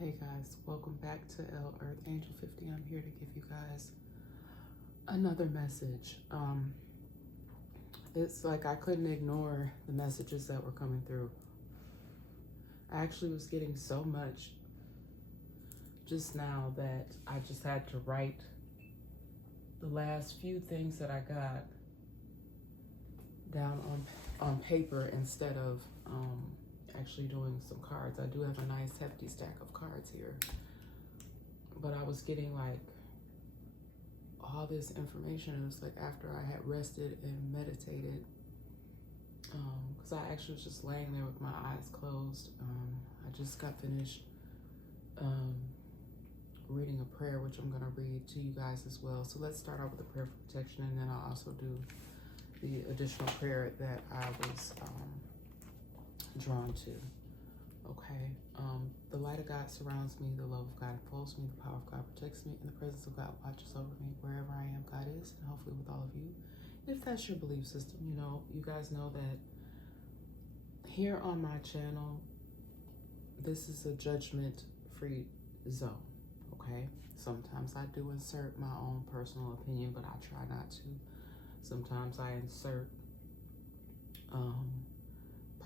Hey guys, welcome back to L Earth Angel 50. I'm here to give you guys another message. It's like I couldn't ignore the messages that were coming through. I actually was getting so much just now that I just had to write the last few things that I got down on paper instead of actually doing some cards. I do have a nice hefty stack of cards here, but I was getting like all this information. It was like after I had rested and meditated, because I actually was just laying there with my eyes closed. I just got finished reading a prayer, which I'm going to read to you guys as well. So let's start off with a prayer for protection, and then I'll also do the additional prayer that I was drawn to. Okay. The light of God surrounds me, the love of God enfolds me, the power of God protects me, and the presence of God watches over me. Wherever I am, God is, and hopefully with all of you. If that's your belief system, you guys know that here on my channel, this is a judgment-free zone, okay? Sometimes I do insert my own personal opinion, but I try not to. Sometimes I insert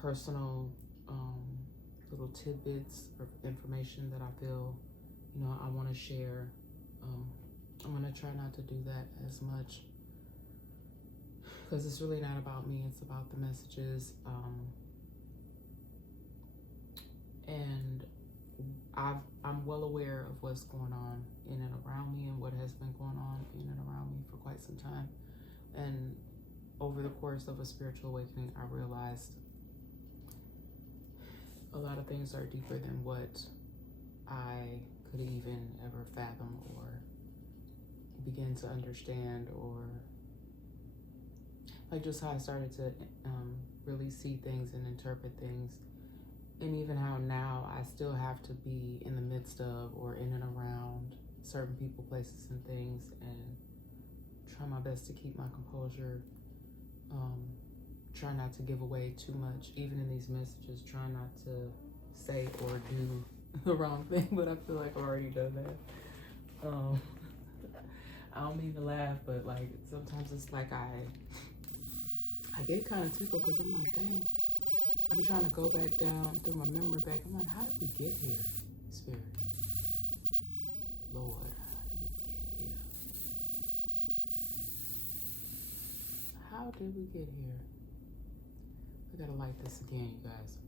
personal little tidbits of information that I feel, I want to share. I'm going to try not to do that as much because it's really not about me. It's about the messages. And I'm well aware of what's going on in and around me and what has been going on in and around me for quite some time. And over the course of a spiritual awakening, I realized a lot of things are deeper than what I could even ever fathom or begin to understand, or like just how I started to really see things and interpret things, and even how now I still have to be in the midst of or in and around certain people, places, and things, and try my best to keep my composure. Try not to give away too much, even in these messages. Try not to say or do the wrong thing, but I feel like I've already done that. I don't mean to laugh, but like sometimes it's like I get kind of tickled because I'm like, dang, I've been trying to go back down through my memory back. I'm like, how did we get here, Spirit? Lord, how did we get here? How did we get here? I gotta light this again, you guys.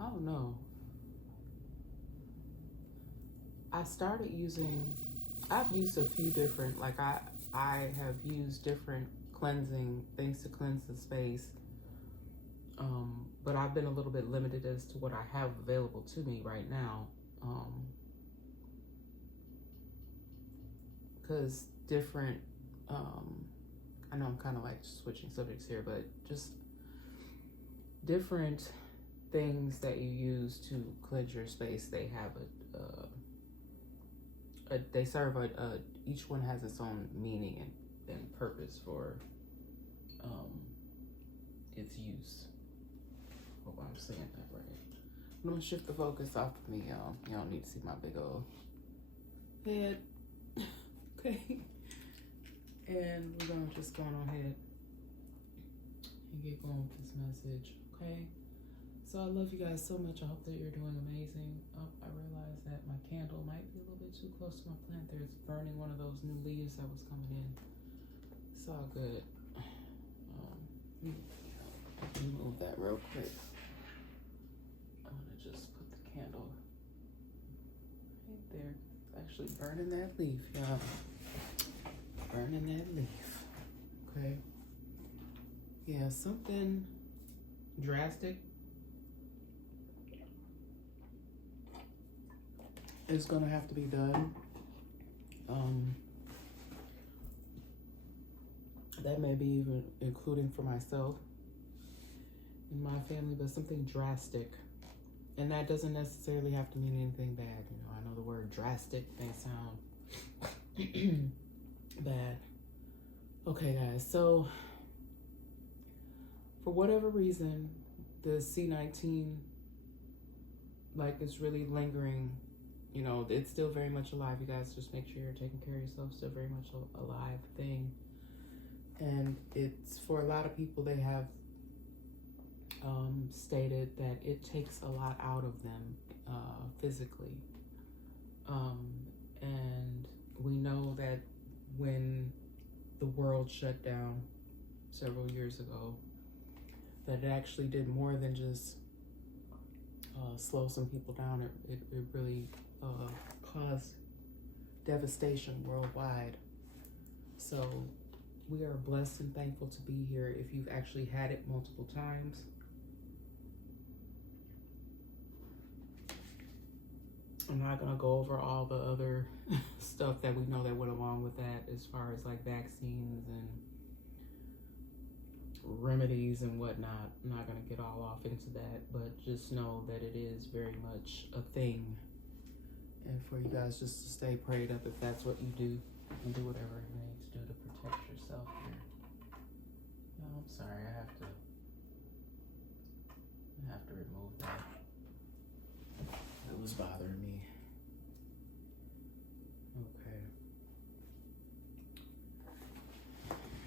I don't know. I've used a few different, like I have used different cleansing things to cleanse the space. But I've been a little bit limited as to what I have available to me right now. Because different, I know I'm kind of like switching subjects here, but just different things that you use to cleanse your space. They have they serve each one has its own meaning and purpose for its use. Hope I'm saying that right. I'm gonna shift the focus off of me, y'all. You don't need to see my big old head. Okay. And we're gonna just go on ahead and get going with this message, okay? So I love you guys so much. I hope that you're doing amazing. I realize that my candle might be a little bit too close to my plant there. It's burning one of those new leaves that was coming in. It's all good. I can move that real quick. I'm gonna just put the candle right there. It's actually burning that leaf, y'all. Burning that leaf. Okay. Yeah, something drastic is gonna have to be done. That may be even including for myself and my family, but something drastic. And that doesn't necessarily have to mean anything bad. I know the word drastic may sound bad. Okay, guys, so for whatever reason, the C19 like it's really lingering. You know, it's still very much alive. You guys just make sure you're taking care of yourself. Still very much a live thing. And it's for a lot of people, they have stated that it takes a lot out of them physically. And we know that when the world shut down several years ago, that it actually did more than just slow some people down. It really caused devastation worldwide. So we are blessed and thankful to be here. If you've actually had it multiple times, I'm not going to go over all the other stuff that we know that went along with that, as far as like vaccines and remedies and whatnot. I'm not going to get all off into that, but just know that it is very much a thing. And for you guys just to stay prayed up if that's what you do, and do whatever you need to do to protect yourself here. No, I'm sorry, I have to remove that. It was bothering me. Okay.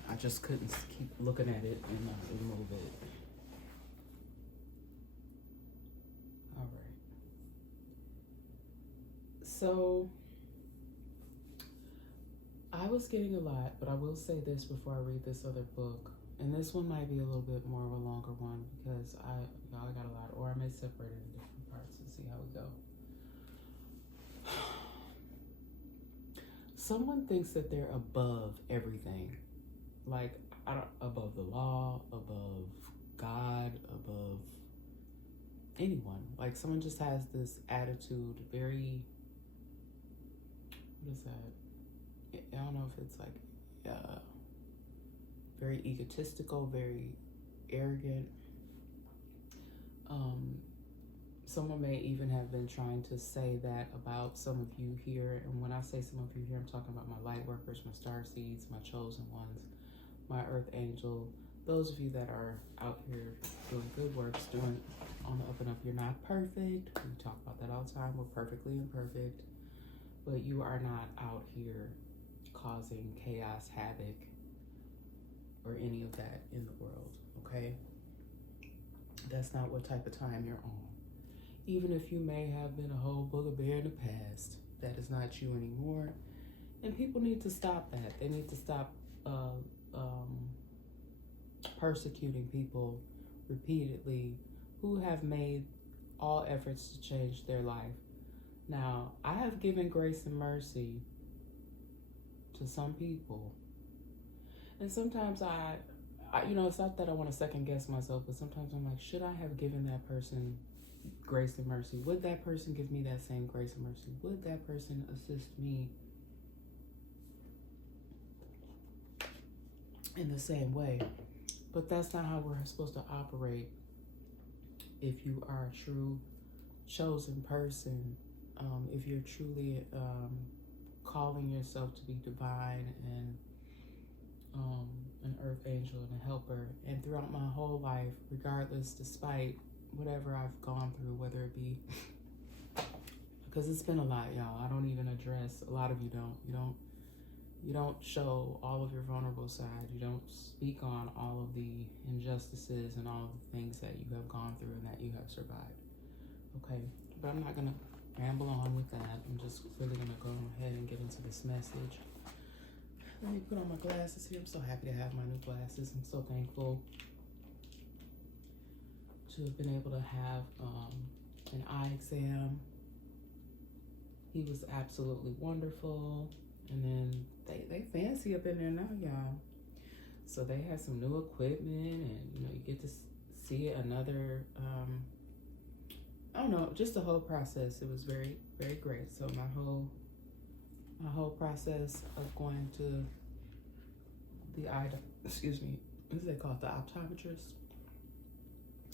I just couldn't keep looking at it and not remove it. All right. So I was getting a lot, but I will say this before I read this other book. And this one might be a little bit more of a longer one because y'all got a lot, or I may separate it in different parts and see how we go. Someone thinks that they're above everything. Like, above the law, above God, above anyone. Like, someone just has this attitude, very, what is that? I don't know if it's like, very egotistical, very arrogant. Someone may even have been trying to say that about some of you here. And when I say some of you here, I'm talking about my light workers, my star seeds, my chosen ones, my earth angel, those of you that are out here doing good works, doing on the up and up. You're not perfect. We talk about that all the time. We're perfectly imperfect. But you are not out here causing chaos, havoc, or any of that in the world, okay? That's not what type of time you're on. Even if you may have been a whole booger-bear in the past, that is not you anymore. And people need to stop that. They need to stop persecuting people repeatedly who have made all efforts to change their life. Now, I have given grace and mercy to some people. And sometimes I you know, it's not that I want to second guess myself, but sometimes I'm like, should I have given that person grace and mercy? Would that person give me that same grace and mercy? Would that person assist me in the same way? But that's not how we're supposed to operate. If you are a true chosen person, if you're truly calling yourself to be divine and an earth angel and a helper, and throughout my whole life, regardless, despite whatever I've gone through, whether it be, because it's been a lot, y'all. I don't even address, a lot of you don't show all of your vulnerable side. You don't speak on all of the injustices and all of the things that you have gone through and that you have survived. Okay, but I'm not gonna ramble on with that. I'm just really gonna go ahead and get into this message. Let me put on my glasses here. I'm so happy to have my new glasses. I'm so thankful to have been able to have an eye exam. He was absolutely wonderful. And then they fancy up in there now, y'all. So they have some new equipment, and you know, you get to see another, I don't know, just the whole process. It was very, very great. So my whole process of going to the eye, excuse me, what is they call it, the optometrist?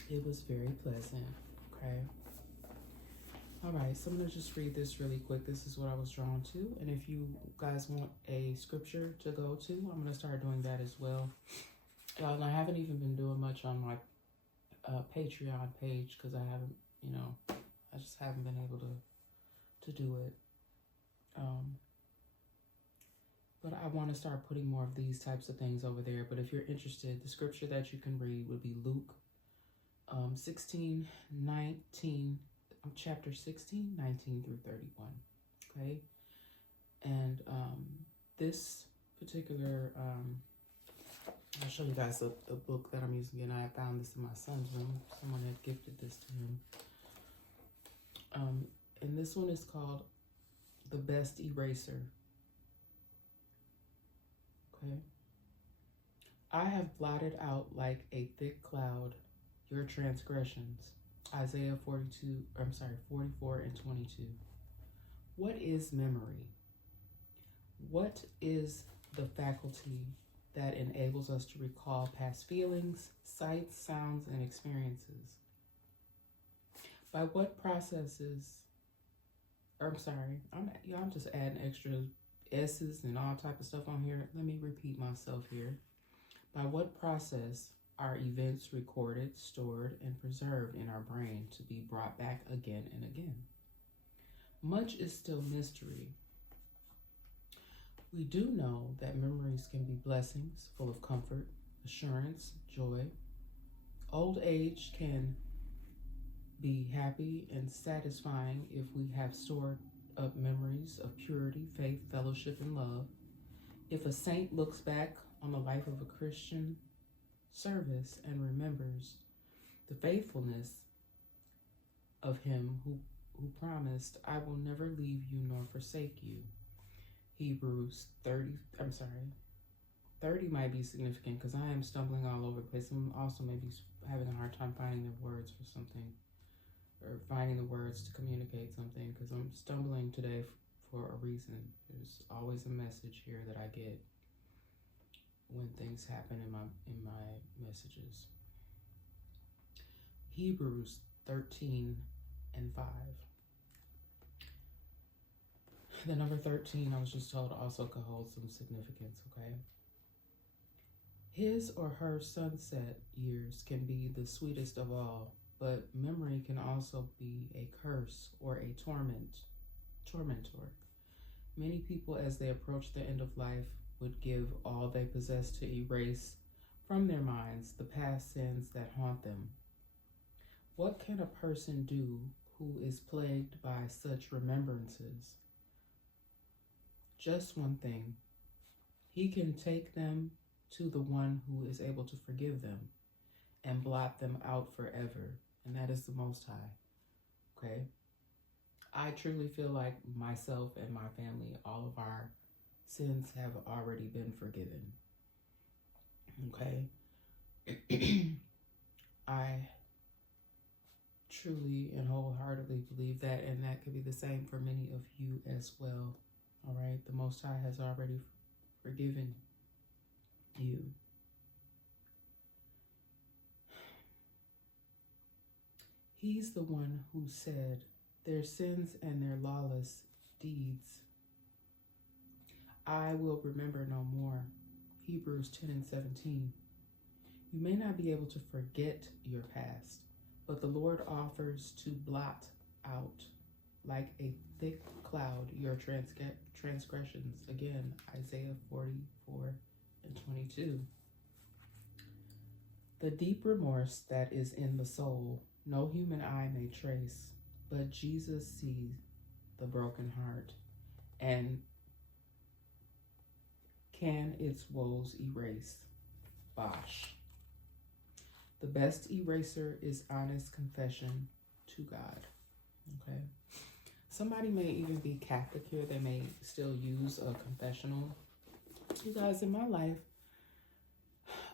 It was very pleasant, okay? All right, so I'm gonna just read this really quick. This is what I was drawn to. And if you guys want a scripture to go to, I'm gonna start doing that as well. And I haven't even been doing much on my Patreon page because I haven't, you know, I just haven't been able to do it. But I want to start putting more of these types of things over there. But if you're interested, the scripture that you can read would be Luke 16, 19, chapter 16, 19 through 31. Okay. And this particular, I'll show you guys a book that I'm using, and I found this in my son's room. Someone had gifted this to him. And this one is called The Best Eraser. Okay. I have blotted out like a thick cloud your transgressions. Isaiah 44 and 22. What is memory? What is the faculty that enables us to recall past feelings, sights, sounds, and experiences? By what processes, I'm just adding extra S's and all type of stuff on here. Let me repeat myself here. By what process are events recorded, stored, and preserved in our brain to be brought back again and again? Much is still mystery. We do know that memories can be blessings, full of comfort, assurance, joy. Old age can be happy and satisfying if we have stored up memories of purity, faith, fellowship, and love. If a saint looks back on the life of a Christian service and remembers the faithfulness of him who promised, I will never leave you nor forsake you. Hebrews 30 might be significant because I am stumbling all over the place. I'm also maybe having a hard time finding the words for something, or finding the words to communicate something, because I'm stumbling today for a reason. There's always a message here that I get when things happen in my messages. Hebrews 13 and 5. The number 13, I was just told, also could hold some significance, okay? His or her sunset years can be the sweetest of all, but memory can also be a curse or a tormentor. Many people, as they approach the end of life, would give all they possess to erase from their minds the past sins that haunt them. What can a person do who is plagued by such remembrances? Just one thing. He can take them to the one who is able to forgive them and blot them out forever, and that is the Most High. Okay? I truly feel like myself and my family, all of our sins have already been forgiven. Okay? I truly and wholeheartedly believe that, and that could be the same for many of you as well. All right? The Most High has already forgiven you. He's the one who said, their sins and their lawless deeds I will remember no more. Hebrews 10 and 17. You may not be able to forget your past, but the Lord offers to blot out like a thick cloud your transgressions. Again, Isaiah 44 and 22. The deep remorse that is in the soul, no human eye may trace, but Jesus sees the broken heart and can its woes erase. Bosh. The best eraser is honest confession to God. Okay. Somebody may even be Catholic here. They may still use a confessional. You guys, in my life,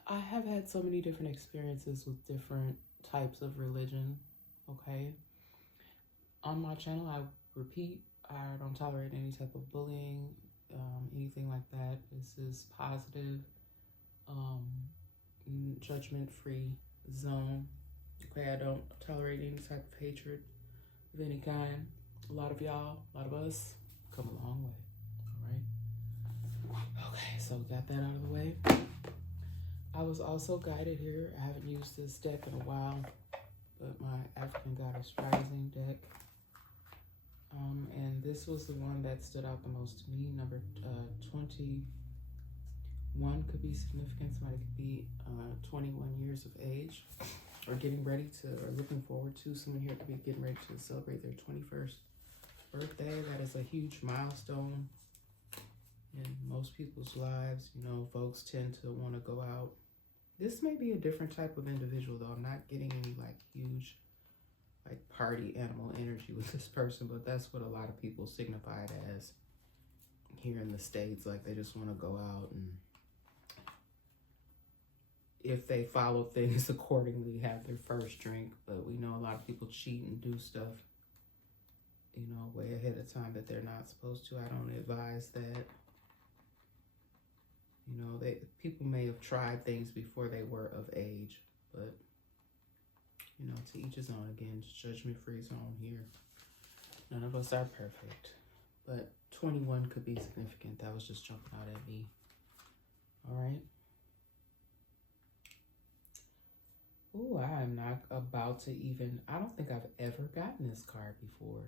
I have had so many different experiences with different types of religion. Okay. On my channel, I repeat, I don't tolerate any type of bullying, anything like that. This is positive, judgment-free zone. Okay, I don't tolerate any type of hatred of any kind. A lot of y'all, a lot of us, come a long way. All right. Okay, so got that out of the way. I was also guided here. I haven't used this deck in a while, but my African Goddess Rising deck And this was the one that stood out the most to me. Number 21 could be significant. Somebody could be 21 years of age, or getting ready to, or looking forward to. Someone here could be getting ready to celebrate their 21st birthday. That is a huge milestone in most people's lives. You know, folks tend to want to go out. This may be a different type of individual, though. I'm not getting any like huge like party animal energy with this person, but that's what a lot of people signify it as here in the States. Like they just want to go out, and if they follow things accordingly, have their first drink. But we know a lot of people cheat and do stuff, you know, way ahead of time that they're not supposed to. I don't advise that. You know, people may have tried things before they were of age, but you know, to each his own. Again, judgment-free zone here. None of us are perfect, but 21 could be significant. That was just jumping out at me. All right. Oh, I'm not about to even, I don't think I've ever gotten this card before,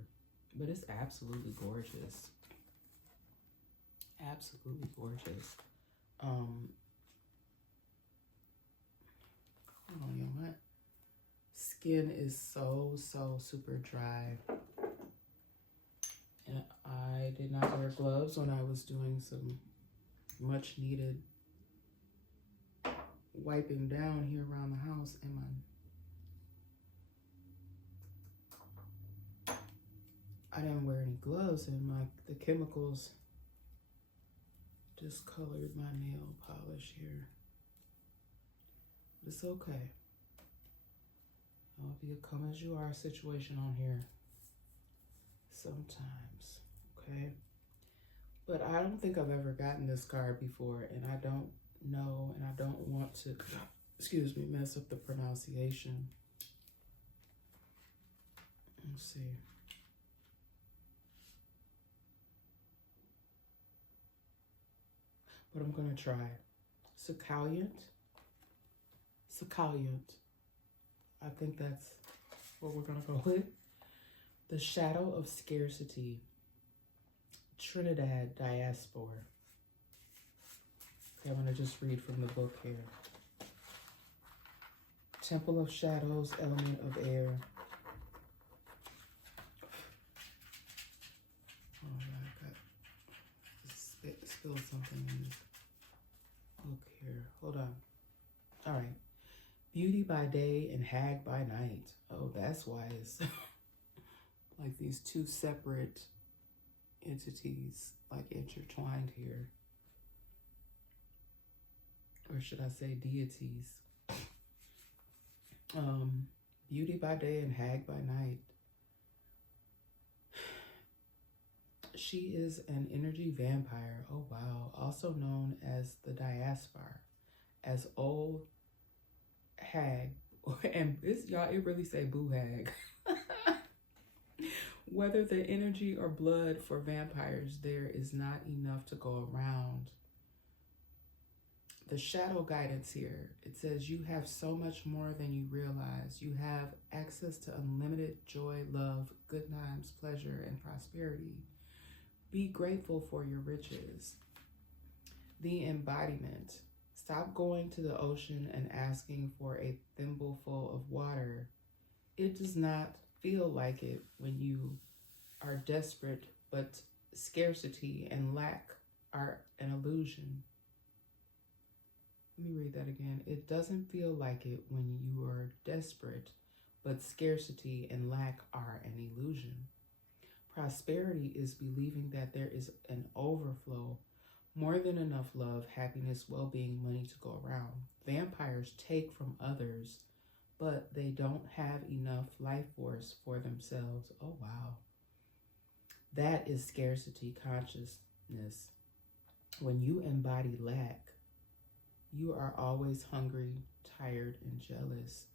but it's absolutely gorgeous. Absolutely gorgeous. Hold on, you know what? Skin is so super dry. And I did not wear gloves when I was doing some much needed wiping down here around the house, and I didn't wear any gloves, and like the chemicals discolored my nail polish here. But it's okay. I'll be a come as you are situation on here sometimes, okay? But I don't think I've ever gotten this card before, and I don't know, and I don't want to, excuse me, mess up the pronunciation. Let's see. But I'm gonna try. Succulent. I think that's what we're gonna go with. The Shadow of Scarcity. Trinidad Diaspora. Okay, I'm gonna just read from the book here. Temple of Shadows, Element of Air. Oh, I got spilled something in this book here. Hold on. All right. Beauty by day and hag by night. Oh, that's why it's like these two separate entities like intertwined here. Or should I say deities? Beauty by day and hag by night. She is an energy vampire. Oh, wow. Also known as the Diaspora, as old hag. And it's, y'all, it really say boo hag. Whether the energy or blood for vampires, there is not enough to go around. The shadow guidance here, it says you have so much more than you realize. You have access to unlimited joy, love, good times, pleasure, and prosperity. Be grateful for your riches. The embodiment. Stop going to the ocean and asking for a thimbleful of water. It does not feel like it when you are desperate, but scarcity and lack are an illusion. Let me read that again. It doesn't feel like it when you are desperate, but scarcity and lack are an illusion. Prosperity is believing that there is an overflow, more than enough love, happiness, well-being, money to go around. Vampires take from others, but they don't have enough life force for themselves. Oh, wow. That is scarcity consciousness. When you embody lack, you are always hungry, tired, and jealous.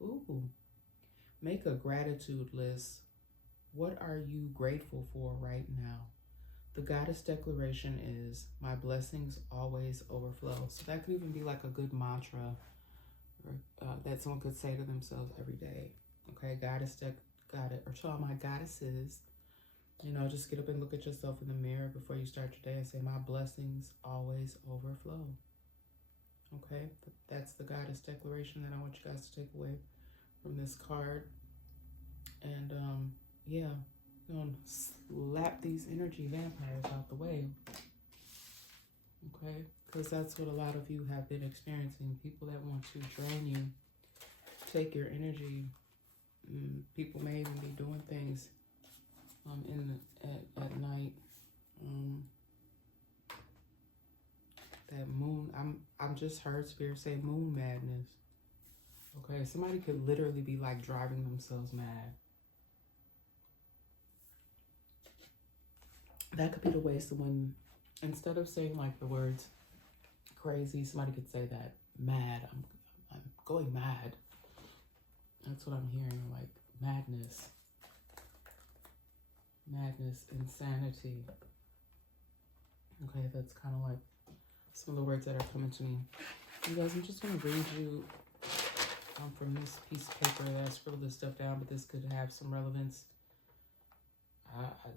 Ooh. Make a gratitude list. What are you grateful for right now? The goddess declaration is, my blessings always overflow. So that could even be like a good mantra or that someone could say to themselves every day. Okay, goddess, or to all my goddesses, You know, just get up and look at yourself in the mirror before you start your day and say, my blessings always overflow. Okay, that's the goddess declaration that I want you guys to take away from this card. And yeah, I'm gonna slap these energy vampires out the way. Okay, because that's what a lot of you have been experiencing. People that want to drain you, take your energy. People may even be doing things at night. That moon, I'm just heard spirit say moon madness. Okay, somebody could literally be like driving themselves mad. That could be the way someone, instead of saying like the words crazy, somebody could say that mad. I'm going mad. That's what I'm hearing, like madness, insanity. Okay, that's kind of like some of the words that are coming to me. You guys, I'm just going to read you from this piece of paper that I scribbled this stuff down, but this could have some relevance.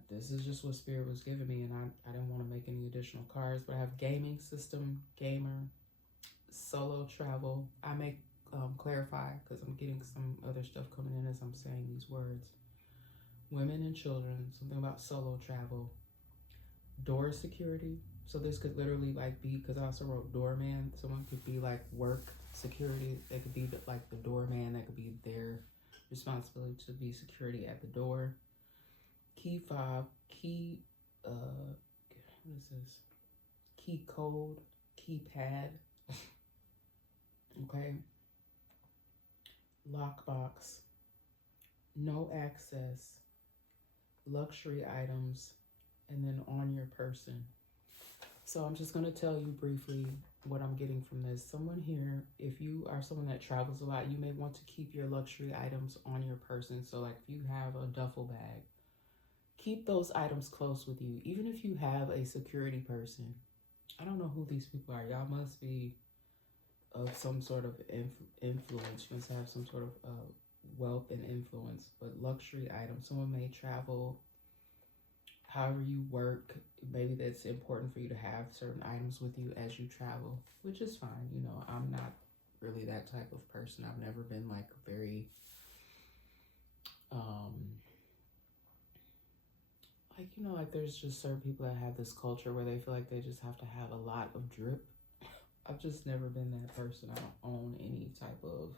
This is just what Spirit was giving me, and I didn't want to make any additional cards, but I have gaming system, gamer, solo travel. I may clarify because I'm getting some other stuff coming in as I'm saying these words. Women and children, something about solo travel, door security. So this could literally like be, because I also wrote doorman. Someone could be like work security. They could be like the doorman. That could be their responsibility to be security at the door. Key fob, key, what is this? Key code, keypad. Okay. Lockbox, no access, luxury items, and then on your person. So I'm just going to tell you briefly what I'm getting from this. Someone here, if you are someone that travels a lot, you may want to keep your luxury items on your person. So like if you have a duffel bag, keep those items close with you. Even if you have a security person, I don't know who these people are. Y'all must be of some sort of influence. You must have some sort of wealth and influence. But luxury items, someone may travel. However you work, maybe that's important for you to have certain items with you as you travel, which is fine. You know, I'm not really that type of person. I've never been like very, like, you know, like there's just certain people that have this culture where they feel like they just have to have a lot of drip. I've just never been that person. I don't own any type of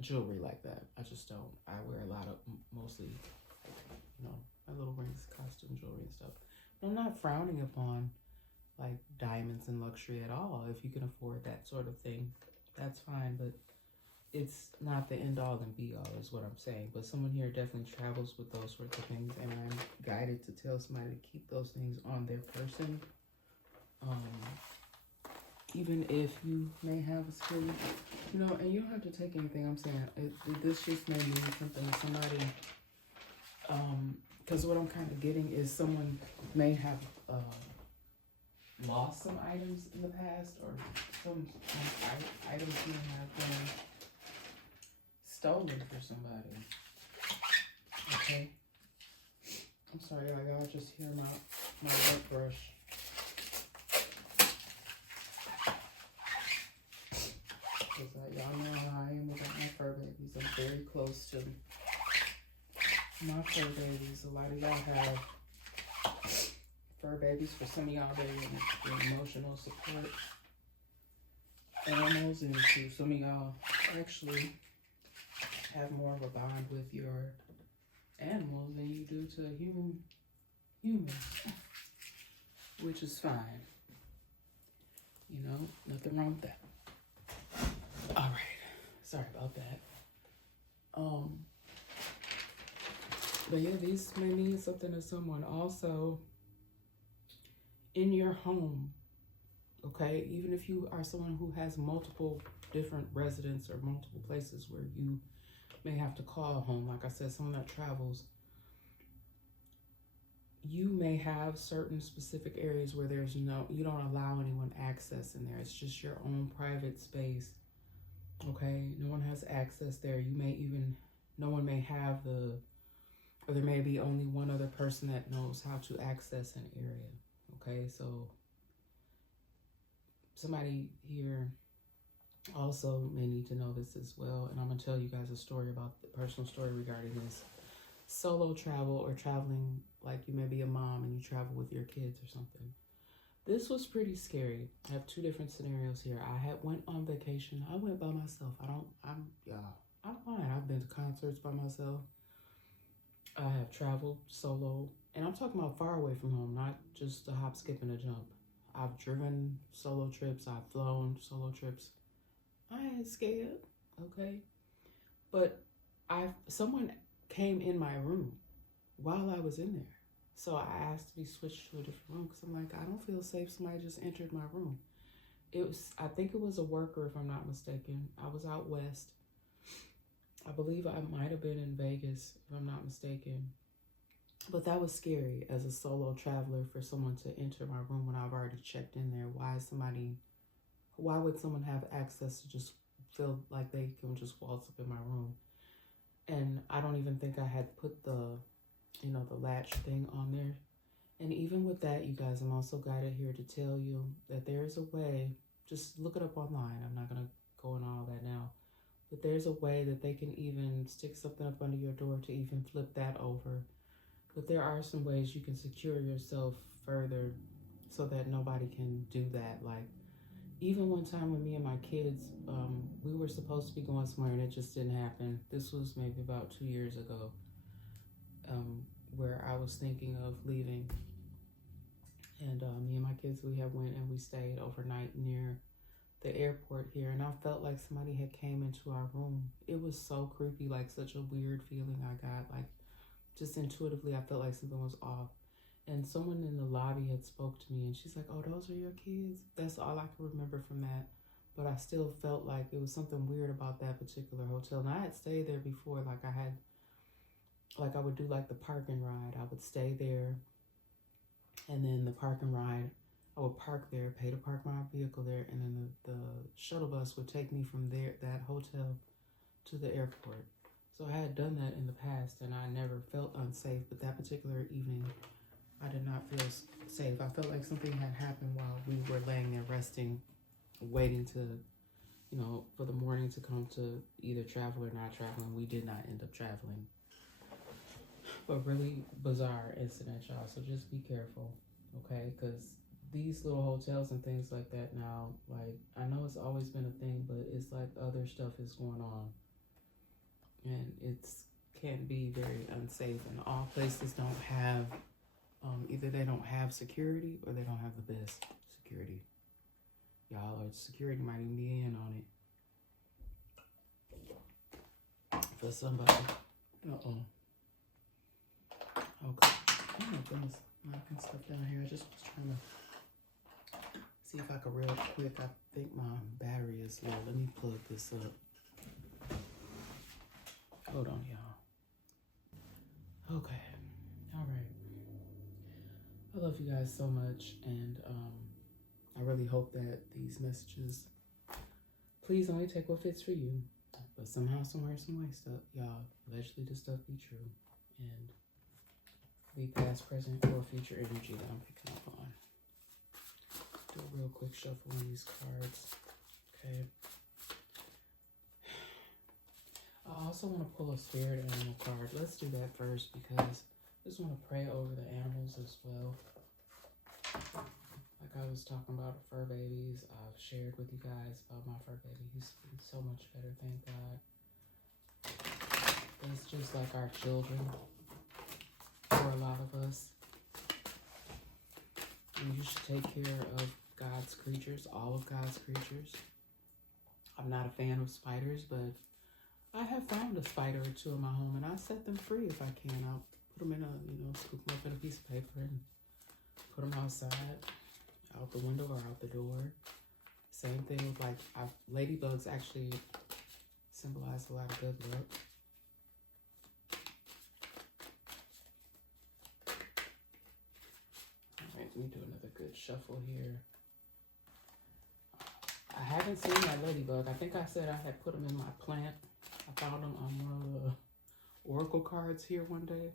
jewelry like that. I just don't. I wear a lot of, mostly, you know, my little rings, costume jewelry and stuff. But I'm not frowning upon like diamonds and luxury at all. If you can afford that sort of thing, that's fine. But it's not the end all and be all is what I'm saying. But someone here definitely travels with those sorts of things, and I'm guided to tell somebody to keep those things on their person. Even if you may have a security, you know, and you don't have to take anything I'm saying. This just may mean something to somebody. Because what I'm kind of getting is someone may have lost some items in the past, or some items may have been stolen for somebody. Okay. I'm sorry, y'all just hear my work brush. Because y'all know how I am about my fur babies. I'm very close to my fur babies. A lot of y'all have fur babies. For some of y'all, they're emotional support animals, and to some of y'all actually have more of a bond with your animals than you do to humans, which is fine. You know, nothing wrong with that. All right, sorry about that. But yeah, these may mean something to someone. Also, in your home, okay, even if you are someone who has multiple different residents or multiple places where you may have to call home, like I said, someone that travels, you may have certain specific areas where you don't allow anyone access in there. It's just your own private space. Okay, no one has access there. No one may have the or there may be only one other person that knows how to access an area. Okay, so somebody here also may need to know this as well, and I'm gonna tell you guys a story about the personal story regarding this. Solo travel, or traveling like you may be a mom and you travel with your kids or something. This was pretty scary. I have two different scenarios here. I had went on vacation. I went by myself. I don't mind. I've been to concerts by myself. I have traveled solo, and I'm talking about far away from home, not just a hop, skip, and a jump. I've driven solo trips. I've flown solo trips. I ain't scared, okay? But someone came in my room while I was in there. So I asked to be switched to a different room because I'm like, I don't feel safe. Somebody just entered my room. I think it was a worker, if I'm not mistaken. I was out west. I believe I might have been in Vegas, if I'm not mistaken. But that was scary as a solo traveler, for someone to enter my room when I've already checked in there. Why would someone have access to just feel like they can just waltz up in my room? And I don't even think I had put the latch thing on there. And even with that, you guys, I'm also guided here to tell you that there's a way. Just look it up online. I'm not going to go on all that now. But there's a way that they can even stick something up under your door to even flip that over. But there are some ways you can secure yourself further so that nobody can do that. Like, even one time with me and my kids, we were supposed to be going somewhere and it just didn't happen. This was maybe about 2 years ago, where I was thinking of leaving. And me and my kids, we had went and we stayed overnight near the airport here, and I felt like somebody had came into our room. It was so creepy, like such a weird feeling I got. Like, just intuitively, I felt like something was off. And someone in the lobby had spoke to me, and she's like, "Oh, those are your kids?" That's all I can remember from that. But I still felt like it was something weird about that particular hotel. And I had stayed there before. I would do like the park and ride. I would stay there, and then the park and ride, I would park there, pay to park my vehicle there, and then the shuttle bus would take me from that hotel, to the airport. So I had done that in the past, and I never felt unsafe. But that particular evening, I did not feel safe. I felt like something had happened while we were laying there resting, waiting to, for the morning to come to either travel or not traveling. We did not end up traveling. But really bizarre incident, y'all. So just be careful, okay? Because these little hotels and things like that now, like, I know it's always been a thing, but it's like other stuff is going on. And can be very unsafe. And all places don't have, either they don't have security or they don't have the best security. Y'all, or security might even be in on it for somebody. Okay. Oh my goodness. Knocking stuff down here. I just was trying to see if I could real quick. I think my battery is low. Let me plug this up. Hold on, y'all. Okay. All right. I love you guys so much, and I really hope that these messages, please only take what fits for you, but somehow, somewhere, some way, stuff, y'all, allegedly this stuff be true, and be past, present, or future energy that I'm picking up on. Do a real quick shuffle on these cards, okay? I also want to pull a spirit animal card. Let's do that first, because I just want to pray over the animals as well. Like I was talking about fur babies, I've shared with you guys about my fur baby. He's been so much better, thank God. It's just like our children for a lot of us. And you should take care of God's creatures, all of God's creatures. I'm not a fan of spiders, but I have found a spider or two in my home, and I set them free if I can. I'll put them in scoop them up in a piece of paper and put them outside, out the window or out the door. Same thing with ladybugs actually symbolize a lot of good luck. All right, let me do another good shuffle here. I haven't seen that ladybug. I think I said I had put them in my plant. I found them on one of the oracle cards here one day.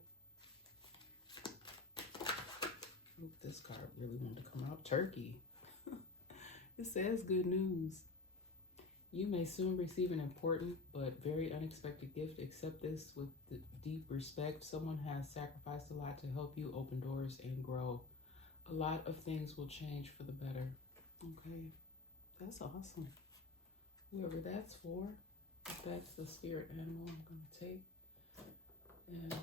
Oop, this card really wanted to come out. Turkey. It says good news. You may soon receive an important but very unexpected gift. Accept this with deep respect. Someone has sacrificed a lot to help you open doors and grow. A lot of things will change for the better. Okay, that's awesome. Whoever that's for, if that's the spirit animal I'm going to take. And,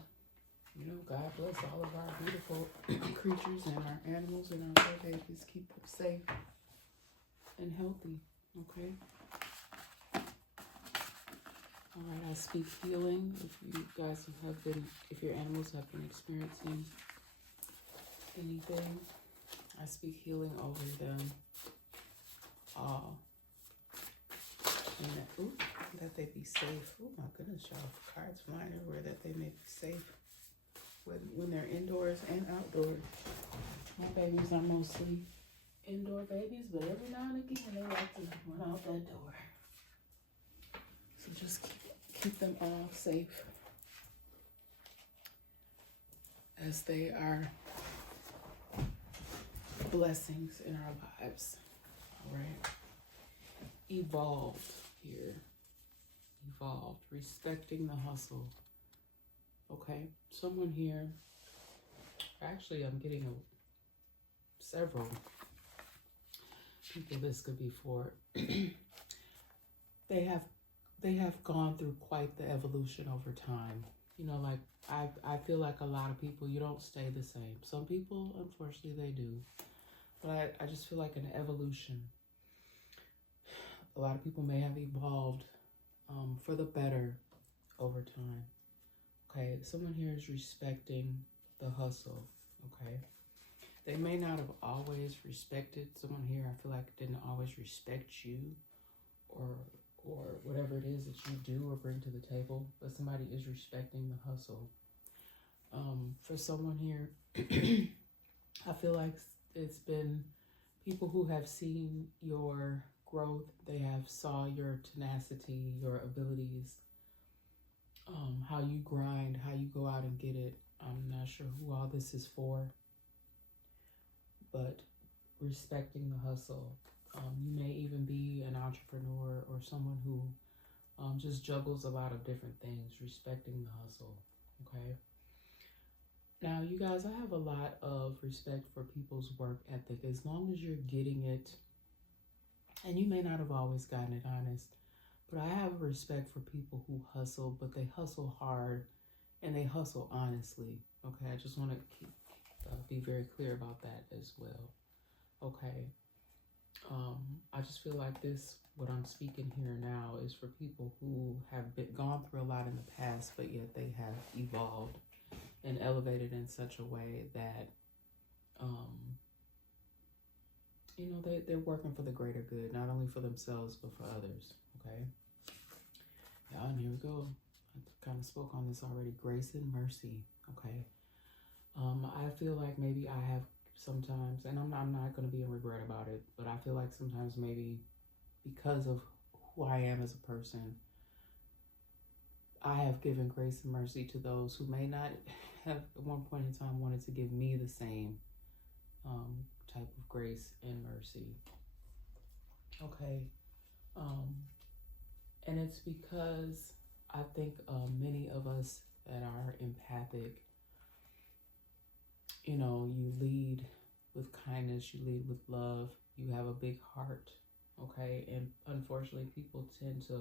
you know, God bless all of our beautiful creatures and our animals and our fur babies. Keep them safe and healthy. Okay. All right, I speak healing. If you guys have been, if your animals have been experiencing anything, I speak healing over them all. And that, ooh, that they be safe. Oh my goodness, y'all. Cards flying everywhere, that they may be safe when they're indoors and outdoors. My babies are mostly indoor babies, but every now and again they like to run out that door. So just keep them all safe as they are blessings in our lives. All right. Evolved here. Evolved. Respecting the hustle. Okay. Someone here. Actually, I'm getting several people this could be for. They have gone through quite the evolution over time. You know, like I feel like a lot of people, you don't stay the same. Some people, unfortunately, they do. But I just feel like an evolution. A lot of people may have evolved for the better over time. Okay, someone here is respecting the hustle. Okay, they may not have always respected someone here. I feel like didn't always respect you or whatever it is that you do or bring to the table, but somebody is respecting the hustle. For someone here, I feel like it's been people who have seen your growth. They have saw your tenacity, your abilities, how you grind, how you go out and get it. I'm not sure who all this is for, but respecting the hustle. You may even be an entrepreneur or someone who just juggles a lot of different things, respecting the hustle, okay? Now, you guys, I have a lot of respect for people's work ethic as long as you're getting it, and you may not have always gotten it honest, but I have respect for people who hustle, but they hustle hard and they hustle honestly, okay? I just want to be very clear about that as well, okay? I just feel like what I'm speaking here now is for people who have gone through a lot in the past, but yet they have evolved and elevated in such a way that, you know, they're working for the greater good, not only for themselves, but for others, okay? Yeah, and here we go. I kind of spoke on this already. Grace and mercy, okay? I feel like maybe I have sometimes, and I'm not going to be in regret about it, but I feel like sometimes maybe because of who I am as a person, I have given grace and mercy to those who may not have at one point in time wanted to give me the same type of grace and mercy. Okay. And it's because I think many of us that are empathic, you know, you lead with kindness, you lead with love, you have a big heart, okay? And unfortunately, people tend to,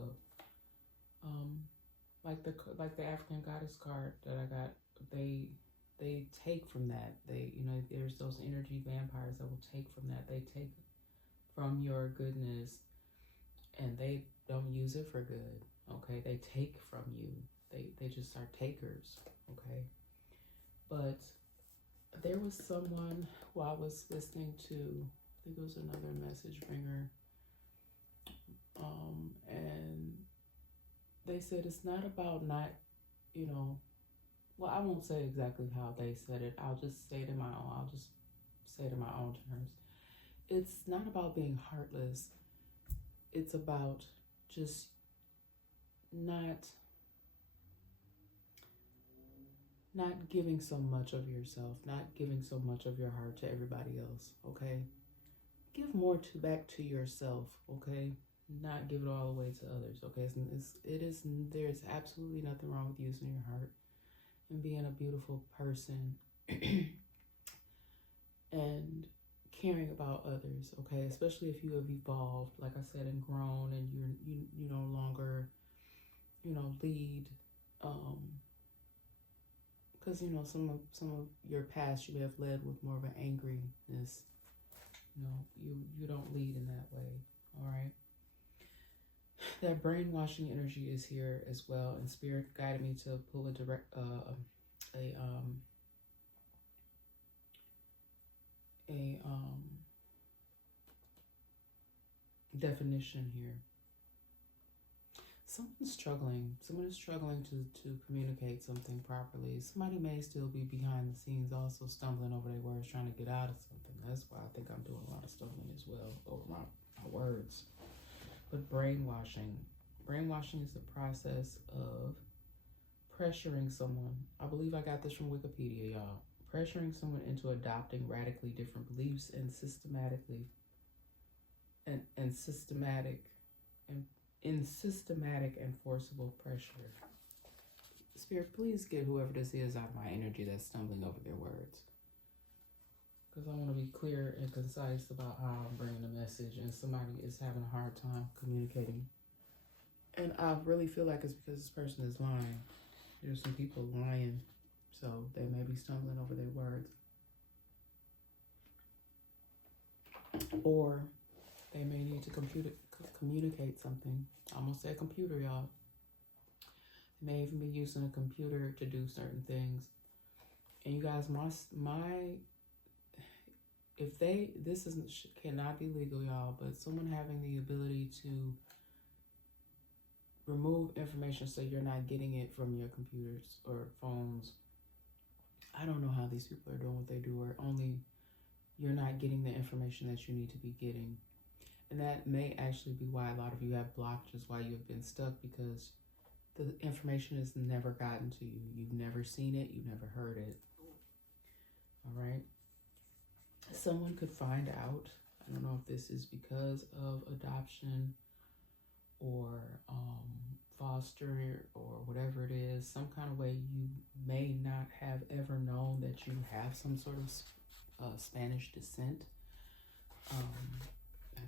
like the African goddess card that I got, they take from that. They, you know, there's those energy vampires that will take from that. They take from your goodness, and they don't use it for good, okay? They take from you. They just are takers, okay? But there was someone who I was listening to, I think it was another message bringer, and they said it's not about not, you know, well, I won't say exactly how they said it. I'll just say it in my own, I'll just say it in my own terms. It's not about being heartless. It's about just not not giving so much of yourself, not giving so much of your heart to everybody else, okay? Give more back to yourself, okay? Not give it all away to others, okay? There's absolutely nothing wrong with using your heart and being a beautiful person and caring about others, okay? Especially if you have evolved, like I said, and grown, and you no longer, lead, because some of your past you may have led with more of an angriness. You don't lead in that way. All right. That brainwashing energy is here as well, and Spirit guided me to pull a definition here. Someone is struggling to communicate something properly. Somebody may still be behind the scenes also stumbling over their words, trying to get out of something. That's why I think I'm doing a lot of stumbling as well over my words. But brainwashing is the process of pressuring someone. I believe I got this from Wikipedia, y'all. Pressuring someone into adopting radically different beliefs and systematic and forcible pressure. Spirit, please get whoever this is out of my energy that's stumbling over their words. Because I want to be clear and concise about how I'm bringing the message, and somebody is having a hard time communicating. And I really feel like it's because this person is lying. There's some people lying, so they may be stumbling over their words. Or they may need to communicate something. I almost said computer, y'all. They may even be using a computer to do certain things. And you guys, cannot be legal, y'all, but someone having the ability to remove information so you're not getting it from your computers or phones. I don't know how these people are doing what they do, or only you're not getting the information that you need to be getting. And that may actually be why a lot of you have blockages, why you've been stuck, because the information has never gotten to you. You've never seen it, you've never heard it. All right. Someone could find out. I don't know if this is because of adoption or foster or whatever it is, some kind of way you may not have ever known that you have some sort of Spanish descent. I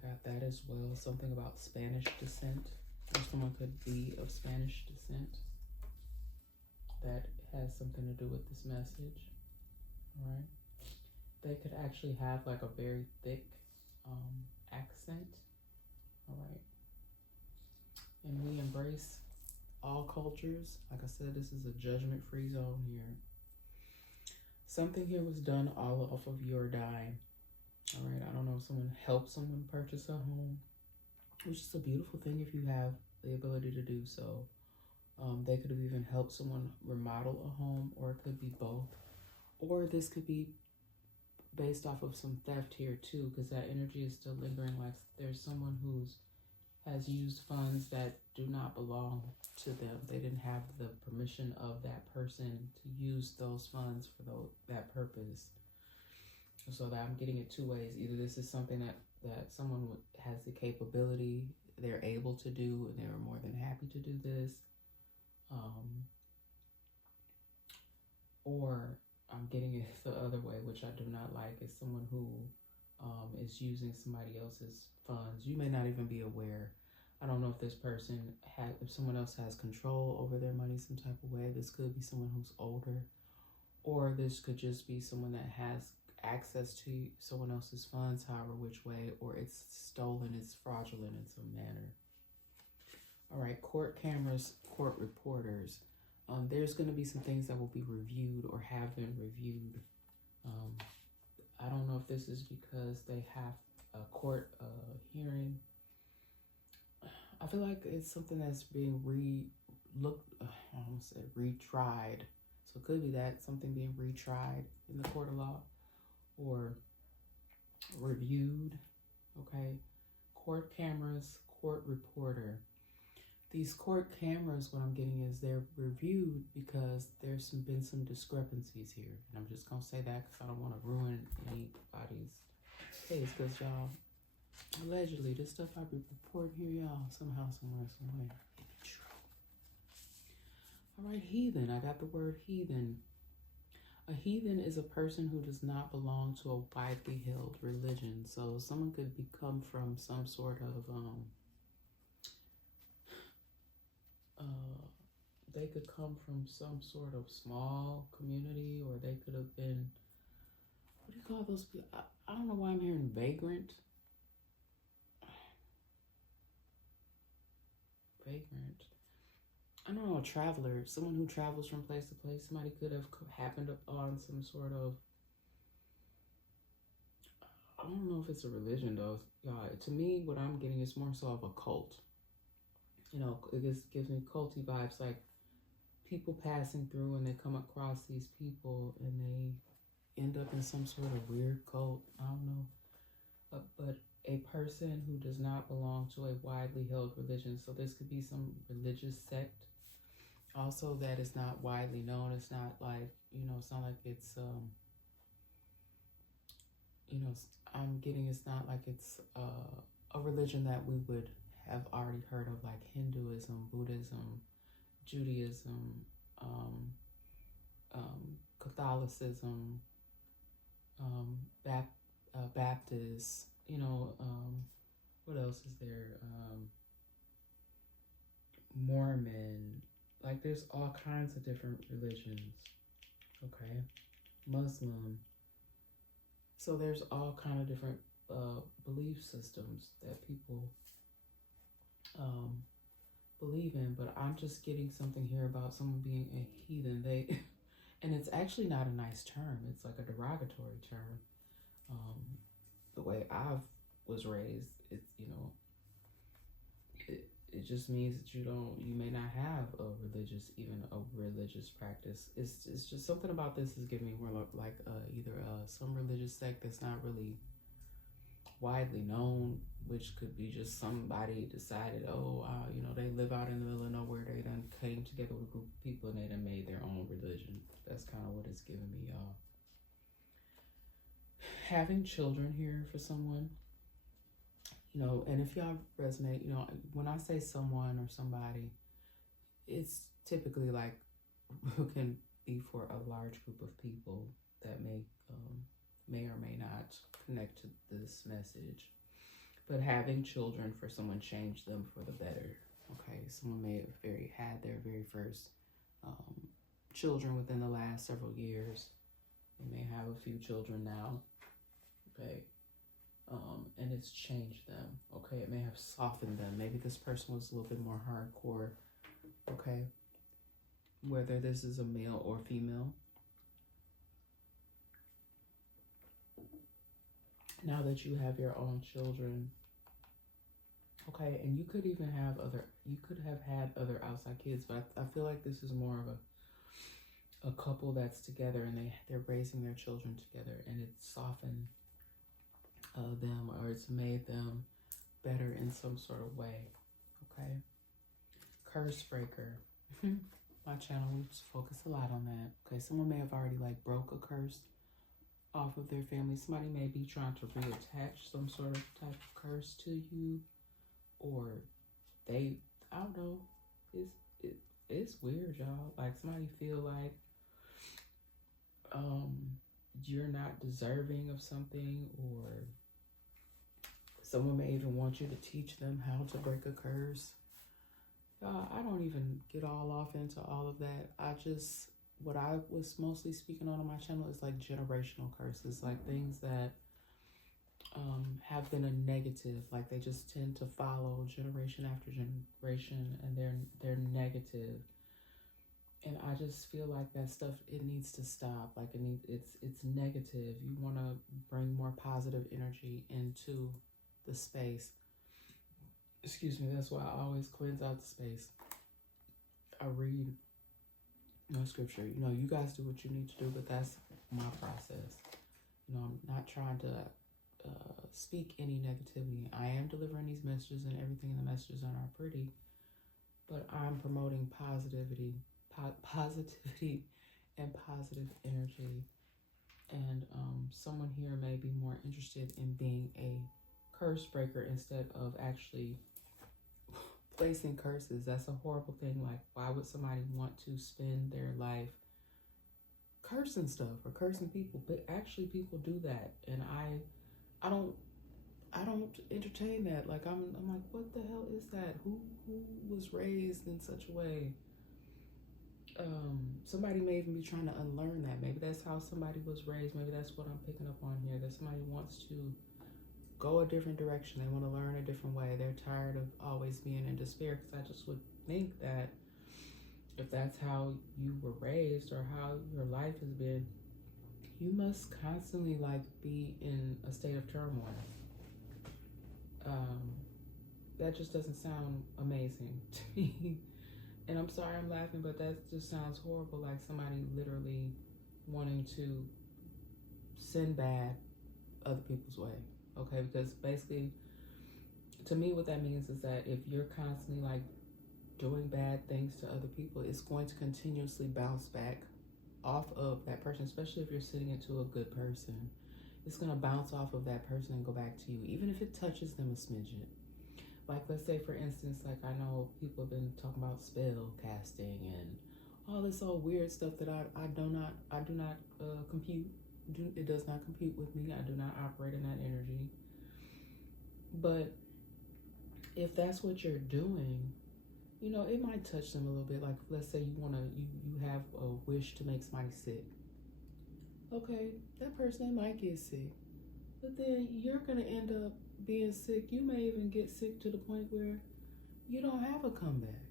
got that as well. Something about Spanish descent, or someone could be of Spanish descent. That has something to do with this message. All right. They could actually have like a very thick accent. All right. And we embrace all cultures. Like I said, this is a judgment-free zone here. Something here was done all off of your dime. All right, I don't know if someone helped someone purchase a home, which is a beautiful thing if you have the ability to do so. They could have even helped someone remodel a home, or it could be both. Or this could be based off of some theft here too, because that energy is still lingering, like there's someone has used funds that do not belong to them. They didn't have the permission of that person to use those funds for that purpose. So that I'm getting it two ways. Either this is something that someone has the capability, they're able to do, and they're more than happy to do this. Or I'm getting it the other way, which I do not like, is someone who is using somebody else's funds. You may not even be aware. I don't know if this person if someone else has control over their money some type of way. This could be someone who's older, or this could just be someone that has access to someone else's funds, however which way, or it's stolen, it's fraudulent in some manner. All right, court cameras, court reporters. There's going to be some things that will be reviewed or have been reviewed. I don't know if this is because they have a court hearing. I feel like it's something that's being I almost said retried. So it could be that, something being retried in the court of law or reviewed. Okay. Court cameras, court reporter. these court cameras, what I'm getting is they're reviewed because been some discrepancies here. And I'm just going to say that because I don't want to ruin anybody's case. Because y'all, allegedly, this stuff I be reporting here, y'all, somehow, somewhere, somewhere, it be true. All right, heathen. I got the word heathen. A heathen is a person who does not belong to a widely held religion. So someone could come from some sort of they could come from some sort of small community, or they could have been, what do you call those people? I don't know why I'm hearing vagrant. Vagrant. I don't know, a traveler, someone who travels from place to place. Somebody could have happened on some sort of, I don't know if it's a religion though. To me, what I'm getting is more so of a cult. You know, it gives me culty vibes, like people passing through and they come across these people and they end up in some sort of weird cult. I don't know. But a person who does not belong to a widely held religion. So this could be some religious sect. Also, that is not widely known. It's not like, it's not like it's, I'm getting it's not like it's a religion that we would have already heard of, like Hinduism, Buddhism, Judaism, Catholicism, Baptists, what else is there? Mormon, like there's all kinds of different religions, okay? Muslim. So there's all kind of different belief systems that people believe in, but I'm just getting something here about someone being a heathen. And it's actually not a nice term. It's like a derogatory term. The way I was raised, it's, it just means that you may not have a religious practice. It's just something about this is giving me more like either some religious sect that's not really widely known, which could be just somebody decided, they live out in the middle of nowhere. They done came together with a group of people and they done made their own religion. That's kind of what it's giving me, y'all. Having children here for someone, and if y'all resonate, when I say someone or somebody, it's typically like can be for a large group of people that may or may not connect to this message. But having children for someone changed them for the better. Okay, someone may have had their very first children within the last several years. They may have a few children now. Okay, and it's changed them. Okay, it may have softened them. Maybe this person was a little bit more hardcore. Okay, whether this is a male or female. Now that you have your own children, okay, and you could have had other outside kids, but I feel like this is more of a couple that's together and they're raising their children together, and it's softened them, or it's made them better in some sort of way. Okay, curse breaker. My channel, we just focus a lot on that. Okay, someone may have already like broke a curse off of their family. Somebody may be trying to reattach some sort of type of curse to you, or I don't know, it's weird, y'all. Like somebody feel like you're not deserving of something, or someone may even want you to teach them how to break a curse. I don't even get all off into all of that. What I was mostly speaking on my channel is like generational curses, like things that have been a negative, like they just tend to follow generation after generation, and they're negative. And I just feel like that stuff, it needs to stop. Like it's negative. You want to bring more positive energy into the space. Excuse me. That's why I always cleanse out the space. I read no scripture. You guys do what you need to do, but that's my process. I'm not trying to speak any negativity. I am delivering these messages, and everything in the messages are not pretty. but I'm promoting positivity and positive energy. And someone here may be more interested in being a curse breaker instead of actually placing curses. That's a horrible thing. Like, why would somebody want to spend their life cursing stuff or cursing people? But actually, people do that, and I don't entertain that. Like, I'm like, what the hell is that? Who was raised in such a way? Somebody may even be trying to unlearn that. Maybe that's how somebody was raised. Maybe that's what I'm picking up on here. That somebody wants to go a different direction. They want to learn a different way. They're tired of always being in despair. Because I just would think that if that's how you were raised or how your life has been, you must constantly like be in a state of turmoil. That just doesn't sound amazing to me. And I'm sorry I'm laughing, but that just sounds horrible. Like somebody literally wanting to send bad other people's way. Okay, because basically, to me, what that means is that if you're constantly like doing bad things to other people, it's going to continuously bounce back off of that person, especially if you're sending it to a good person. It's going to bounce off of that person and go back to you, even if it touches them a smidgen. Like, let's say, for instance, like I know people have been talking about spell casting and all this old weird stuff that I do not compute. It does not compute with me. I do not operate in that energy. But if that's what you're doing, you know, it might touch them a little bit. Like, let's say you have a wish to make somebody sick. Okay, that person, they might get sick, but then you're gonna end up being sick. You may even get sick to the point where you don't have a comeback.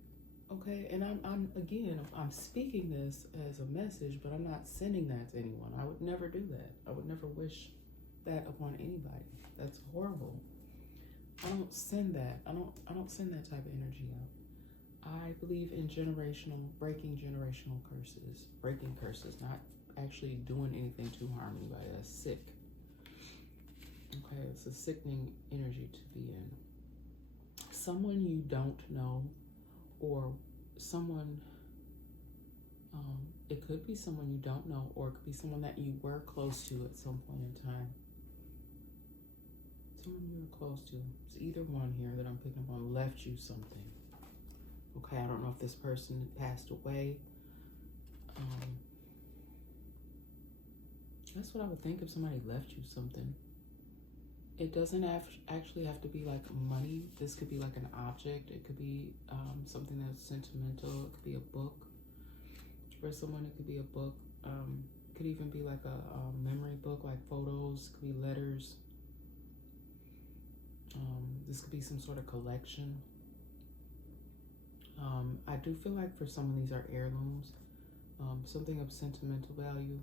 Okay, and I'm speaking this as a message, but I'm not sending that to anyone. I would never do that. I would never wish that upon anybody. That's horrible. I don't send that. I don't send that type of energy out. I believe in breaking generational curses, breaking curses, not actually doing anything to harm anybody. That's sick. Okay, it's a sickening energy to be in. Someone you don't know, or someone, it could be someone you don't know, or it could be someone that you were close to at some point in time. Someone you were close to. It's either one here that I'm picking up on left you something. Okay, I don't know if this person passed away. That's what I would think if somebody left you something. It doesn't actually have to be like money. This could be like an object. It could be something that's sentimental. It could be a book. For someone, it could be a book. It could even be like a memory book, like photos. It could be letters. This could be some sort of collection. I do feel like for some of these are heirlooms. Something of sentimental value.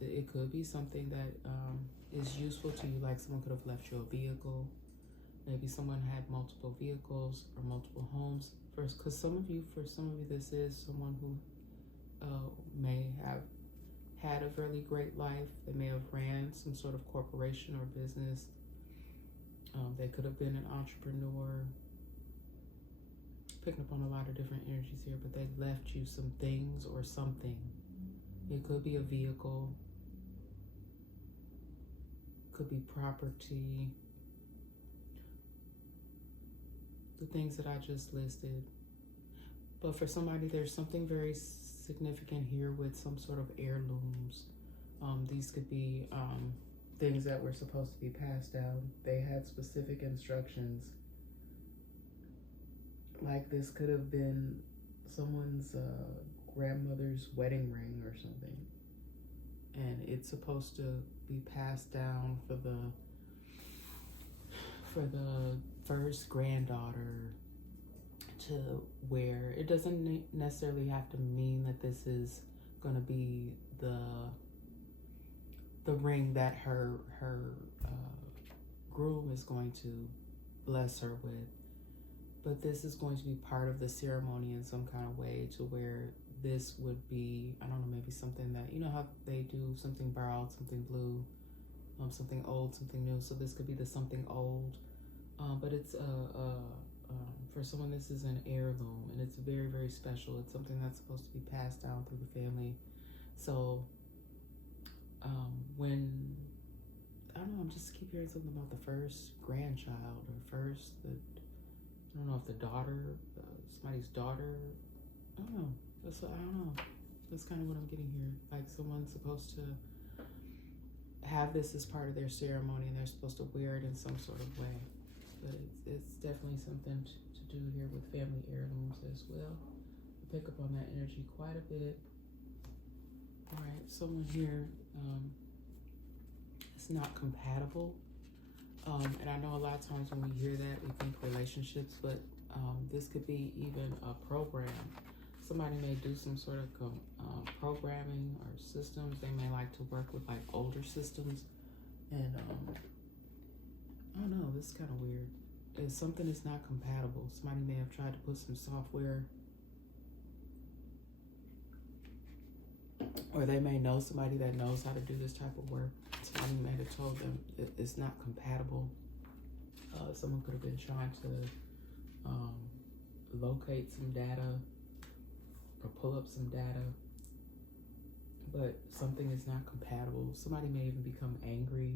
It could be something that is useful to you, like someone could have left you a vehicle. Maybe someone had multiple vehicles or multiple homes. Because for some of you, this is someone who may have had a really great life. They may have ran some sort of corporation or business. They could have been an entrepreneur. Picking up on a lot of different energies here, but they left you some things or something. It could be a vehicle, could be property, the things that I just listed. But for somebody, there's something very significant here with some sort of heirlooms. These could be things that were supposed to be passed down. They had specific instructions. Like this could have been someone's grandmother's wedding ring or something, and it's supposed to be passed down for the first granddaughter to wear. It doesn't necessarily have to mean that this is going to be the ring that her groom is going to bless her with, but this is going to be part of the ceremony in some kind of way, to where this would be, I don't know, maybe something that, you know how they do something borrowed, something blue, something old, something new. So this could be the something old, but it's a For someone, this is an heirloom, and it's very, very special. It's something that's supposed to be passed down through the family. So when, I don't know, I'm just keep hearing something about the first grandchild or I don't know if the daughter, somebody's daughter. I don't know. I don't know. That's kind of what I'm getting here. Like someone's supposed to have this as part of their ceremony, and they're supposed to wear it in some sort of way. But it's definitely something to do here with family heirlooms as well. I pick up on that energy quite a bit. All right, someone here is not compatible. And I know a lot of times when we hear that, we think relationships, but this could be even a program. Somebody may do some sort of programming or systems. They may like to work with like older systems. And I don't know, this is kind of weird. If something is not compatible, somebody may have tried to put some software, or they may know somebody that knows how to do this type of work. Somebody may have told them it's not compatible. Someone could have been trying to locate some data or pull up some data, but something is not compatible. Somebody may even become angry.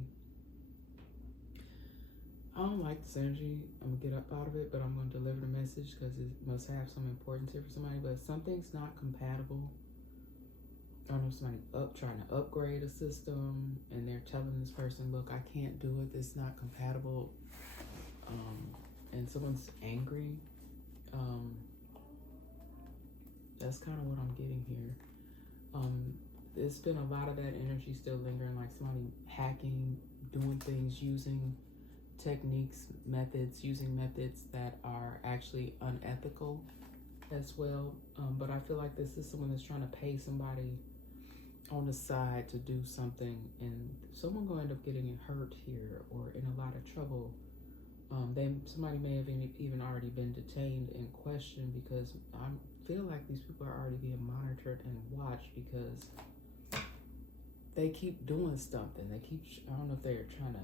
I don't like this energy. I'm gonna get up out of it, but I'm gonna deliver the message because it must have some importance here for somebody. But something's not compatible. I don't know if somebody trying to upgrade a system, and they're telling this person, look, I can't do it, it's not compatible. And someone's angry. That's kind of what I'm getting here. There's been a lot of that energy still lingering, like somebody hacking, doing things, using techniques, using methods that are actually unethical as well. But I feel like this is someone that's trying to pay somebody on the side to do something, and someone going to end up getting hurt here or in a lot of trouble. Somebody may have even already been detained and questioned, because I feel like these people are already being monitored and watched because they keep doing something. I don't know if they're trying to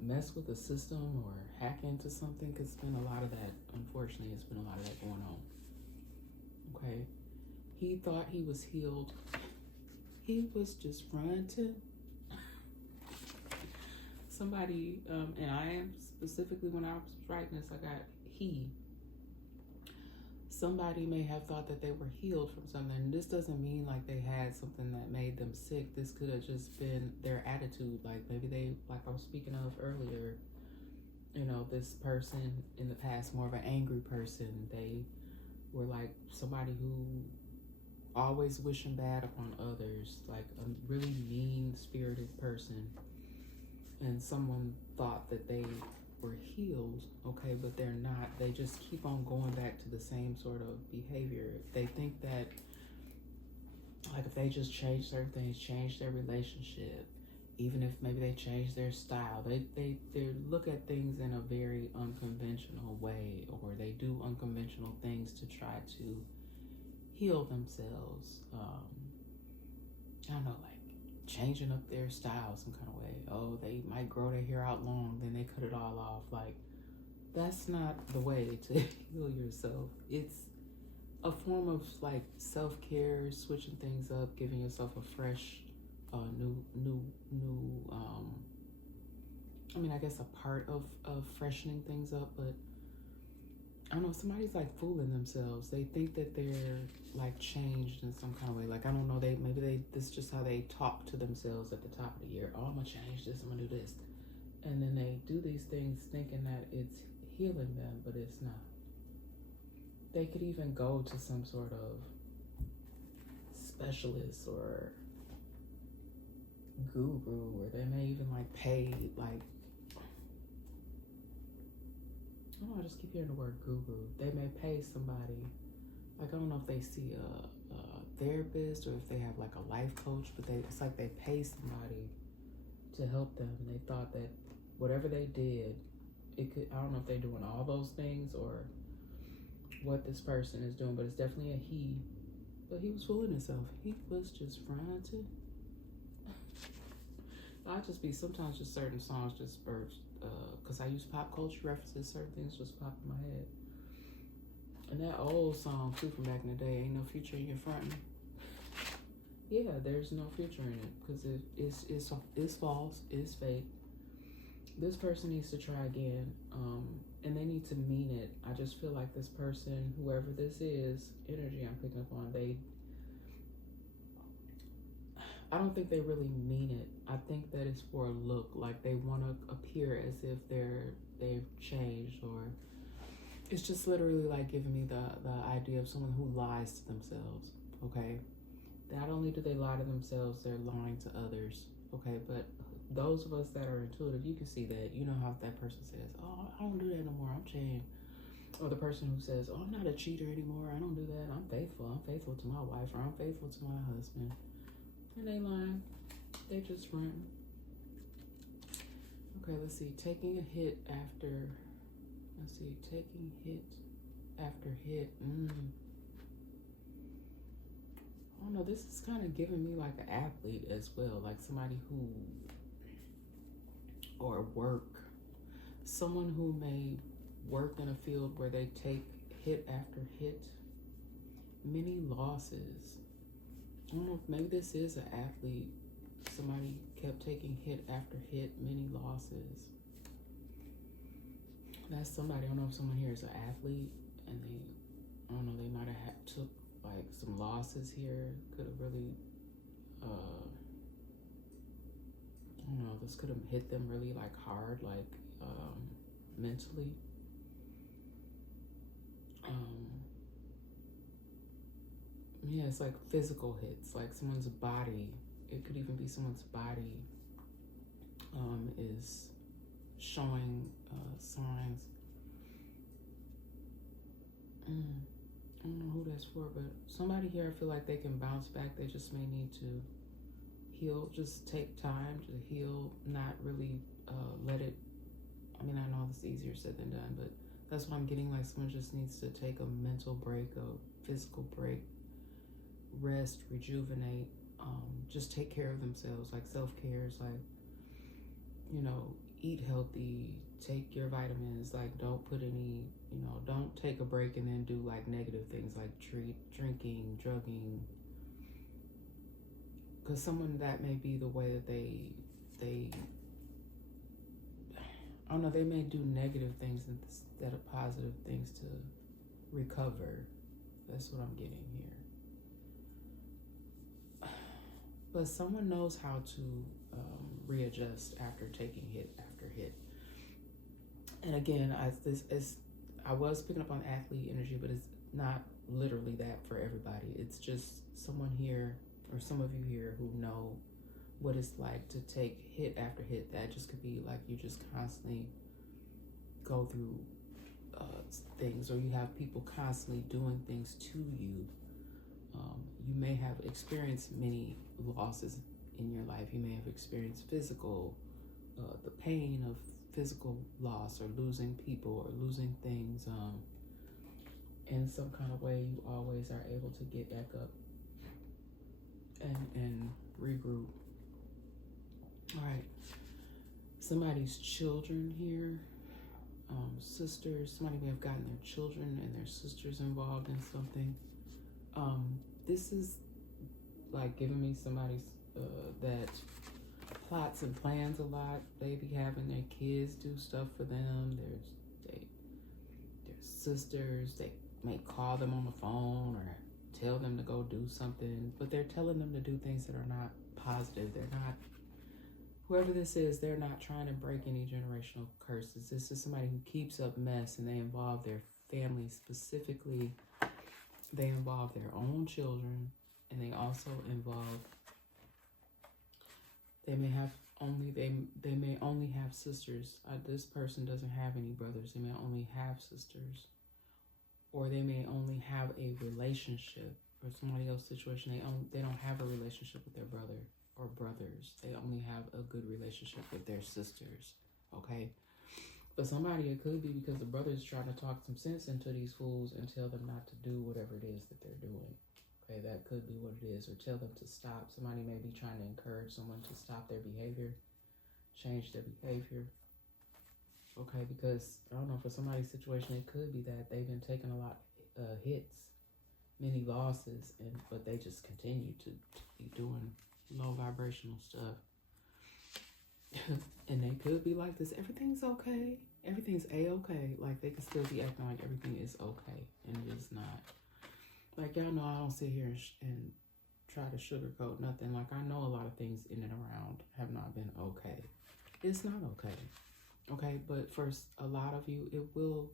mess with the system or hack into something, because it's been a lot of that. Unfortunately, it's been a lot of that going on. Okay. He thought he was healed. He was just fronting. Somebody, and I am specifically, when I was writing this, I got he. Somebody may have thought that they were healed from something. This doesn't mean like they had something that made them sick. This could have just been their attitude. Like maybe they, like I was speaking of earlier, this person in the past, more of an angry person. They were like somebody who always wishing bad upon others, like a really mean-spirited person. And someone thought that they were healed, okay, but they're not. They just keep on going back to the same sort of behavior. They think that, like, if they just change certain things, change their relationship, even if maybe they change their style, they look at things in a very unconventional way, or they do unconventional things to try to heal themselves. I don't know, like changing up their style some kind of way. Oh, they might grow their hair out long, then they cut it all off. Like, that's not the way to heal yourself. It's a form of like self-care, switching things up, giving yourself a fresh, new I guess a part of freshening things up. But I don't know, somebody's like fooling themselves. They think that they're like changed in some kind of way. Like, I don't know, this is just how they talk to themselves at the top of the year. Oh, I'm gonna change this, I'm gonna do this. And then they do these things thinking that it's healing them, but it's not. They could even go to some sort of specialist or guru, or they may even like pay, like, I just keep hearing the word guru. They may pay somebody, like, I don't know if they see a therapist or if they have like a life coach, but it's like they pay somebody to help them. And they thought that whatever they did, I don't know if they're doing all those things or what this person is doing, but it's definitely a he. But he was fooling himself. He was just fronting. Sometimes just certain songs just burst, because I use pop culture references, certain things just pop in my head. And that old song too from back in the day, ain't no future in your front. Yeah, there's no future in it because it's false, it's fake. This person needs to try again, and they need to mean it. I just feel like this person, whoever this is, energy I'm picking up on, I don't think they really mean it. I think that it's for a look, like they want to appear as if they've changed, or it's just literally like giving me the idea of someone who lies to themselves. Okay, not only do they lie to themselves, they're lying to others. Okay, but those of us that are intuitive, you can see that. You know how that person says, "Oh, I don't do that no more. I'm changed." Or the person who says, "Oh, I'm not a cheater anymore. I don't do that. I'm faithful. I'm faithful to my wife, or I'm faithful to my husband." And they lying. They just run. Okay, let's see. Taking a hit after. Let's see. Taking hit after hit. I don't know. This is kind of giving me like an athlete as well, like somebody who, or work, someone who may work in a field where they take hit after hit, many losses. I don't know if maybe this is an athlete. Somebody kept taking hit after hit, many losses. That's somebody. I don't know if someone here is an athlete and I don't know, they might have took like some losses here. Could have really, I don't know, this could have hit them really like hard, like mentally. Yeah, it's like physical hits, like someone's body. It could even be someone's body is showing signs. I don't know who that's for, but somebody here, I feel like they can bounce back. They just may need to heal, just take time to heal, not really let it. I mean, I know it's easier said than done, but that's what I'm getting. Like someone just needs to take a mental break, a physical break, rest, rejuvenate, just take care of themselves. Like self-care is like, eat healthy, take your vitamins, like don't put any, don't take a break and then do like negative things like drinking, drugging, because someone that may be the way that they I don't know, they may do negative things instead of positive things to recover. That's what I'm getting here. But someone knows how to readjust after taking hit after hit. And again, I was picking up on athlete energy, but it's not literally that for everybody. It's just someone here, or some of you here, who know what it's like to take hit after hit. That just could be like you just constantly go through things, or you have people constantly doing things to you. You may have experienced many losses in your life. You may have experienced physical, the pain of physical loss, or losing people, or losing things. In some kind of way, you always are able to get back up and regroup. All right, somebody's children here, sisters, somebody may have gotten their children and their sisters involved in something. This is like giving me somebody's that plots and plans a lot. They be having their kids do stuff for them. Their sisters, they may call them on the phone or tell them to go do something, but they're telling them to do things that are not positive. They're not, whoever this is, they're not trying to break any generational curses. This is somebody who keeps up mess, and they involve their family specifically. They involve their own children, and they also involve, they may only have sisters. This person doesn't have any brothers. They may only have sisters, or they may only have a relationship, or somebody else's situation. They don't have a relationship with their brother or brothers. They only have a good relationship with their sisters. Okay. But somebody, it could be because the brother's trying to talk some sense into these fools and tell them not to do whatever it is that they're doing. Okay, that could be what it is. Or tell them to stop. Somebody may be trying to encourage someone to stop their behavior, change their behavior. Okay, because, I don't know, for somebody's situation, it could be that they've been taking a lot hits, many losses, but they just continue to be doing low vibrational stuff. And they could be like this, everything's okay, everything's a-okay. Like they could still be acting like everything is okay, and it is not. Like, y'all know I don't sit here and try to sugarcoat nothing. Like, I know a lot of things in and around have not been okay. It's not okay. Okay, but for a lot of you, it will,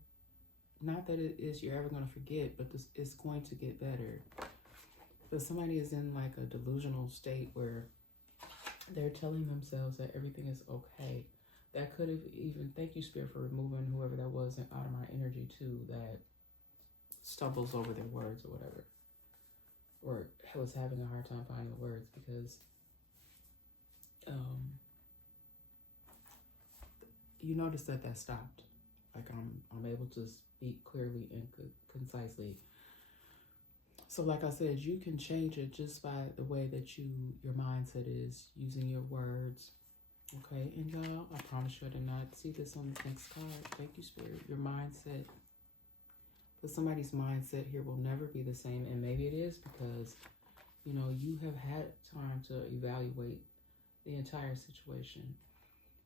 not that it is you're ever going to forget, but it's going to get better. But somebody is in like a delusional state where they're telling themselves that everything is okay. That could have even, thank you, Spirit, for removing whoever that was out of my energy too, that stumbles over their words or whatever, or was having a hard time finding the words, because you notice that stopped. Like I'm able to speak clearly and concisely. So like I said, you can change it just by the way that your mindset is, using your words. Okay, and y'all, I promise you I did not see this on the next card. Thank you, Spirit. Your mindset, but somebody's mindset here will never be the same. And maybe it is because, you know, you have had time to evaluate the entire situation.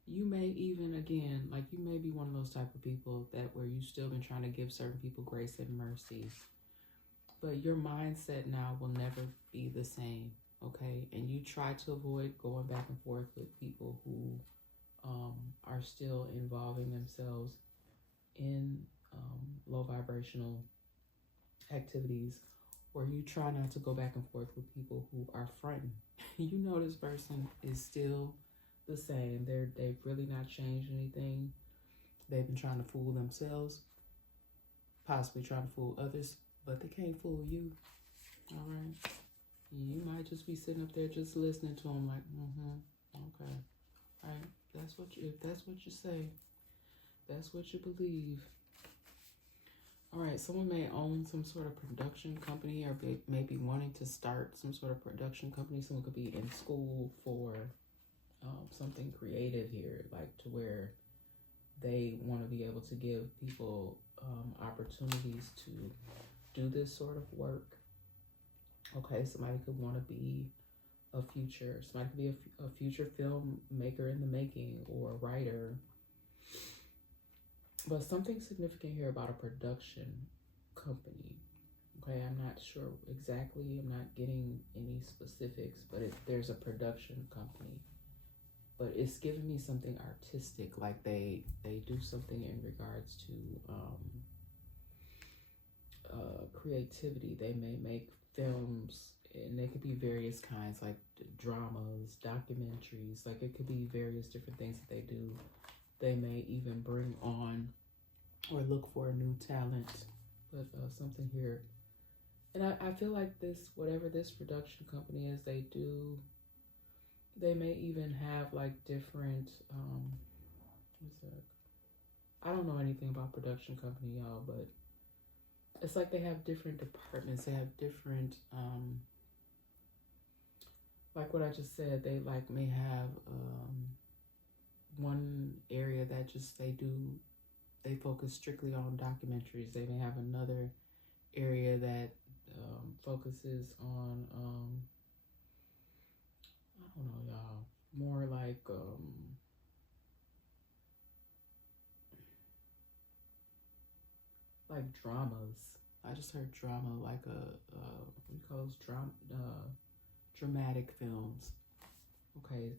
You may even, again, like you may be one of those type of people that where you still been trying to give certain people grace and mercy. But your mindset now will never be the same, okay? And you try to avoid going back and forth with people who are still involving themselves in low vibrational activities, or you try not to go back and forth with people who are fronting. You know this person is still the same. They've really not changed anything. They've been trying to fool themselves, possibly trying to fool others, but they can't fool you. All right, you might just be sitting up there just listening to them, like, okay, all right. If that's what you say, that's what you believe. All right, someone may own some sort of production company, or may be wanting to start some sort of production company. Someone could be in school for something creative here, like to where they want to be able to give people opportunities to do this sort of work. Okay, somebody could want to be somebody could be a future filmmaker in the making, or a writer. But something significant here about a production company. Okay, I'm not sure exactly. I'm not getting any specifics, but there's a production company. But it's giving me something artistic, like they do something in regards to creativity. They may make films, and they could be various kinds, like dramas, documentaries. Like it could be various different things that they do. They may even bring on or look for a new talent, but something here. And I feel like this, whatever this production company is, they may even have like different, what's that? I don't know anything about production company, y'all, but it's like they have different departments. They have different, like what I just said, they like may have one area that just they focus strictly on documentaries. They may have another area that focuses on, I don't know, y'all, more like dramas. I just heard drama, like what do you call those dramatic films. Okay,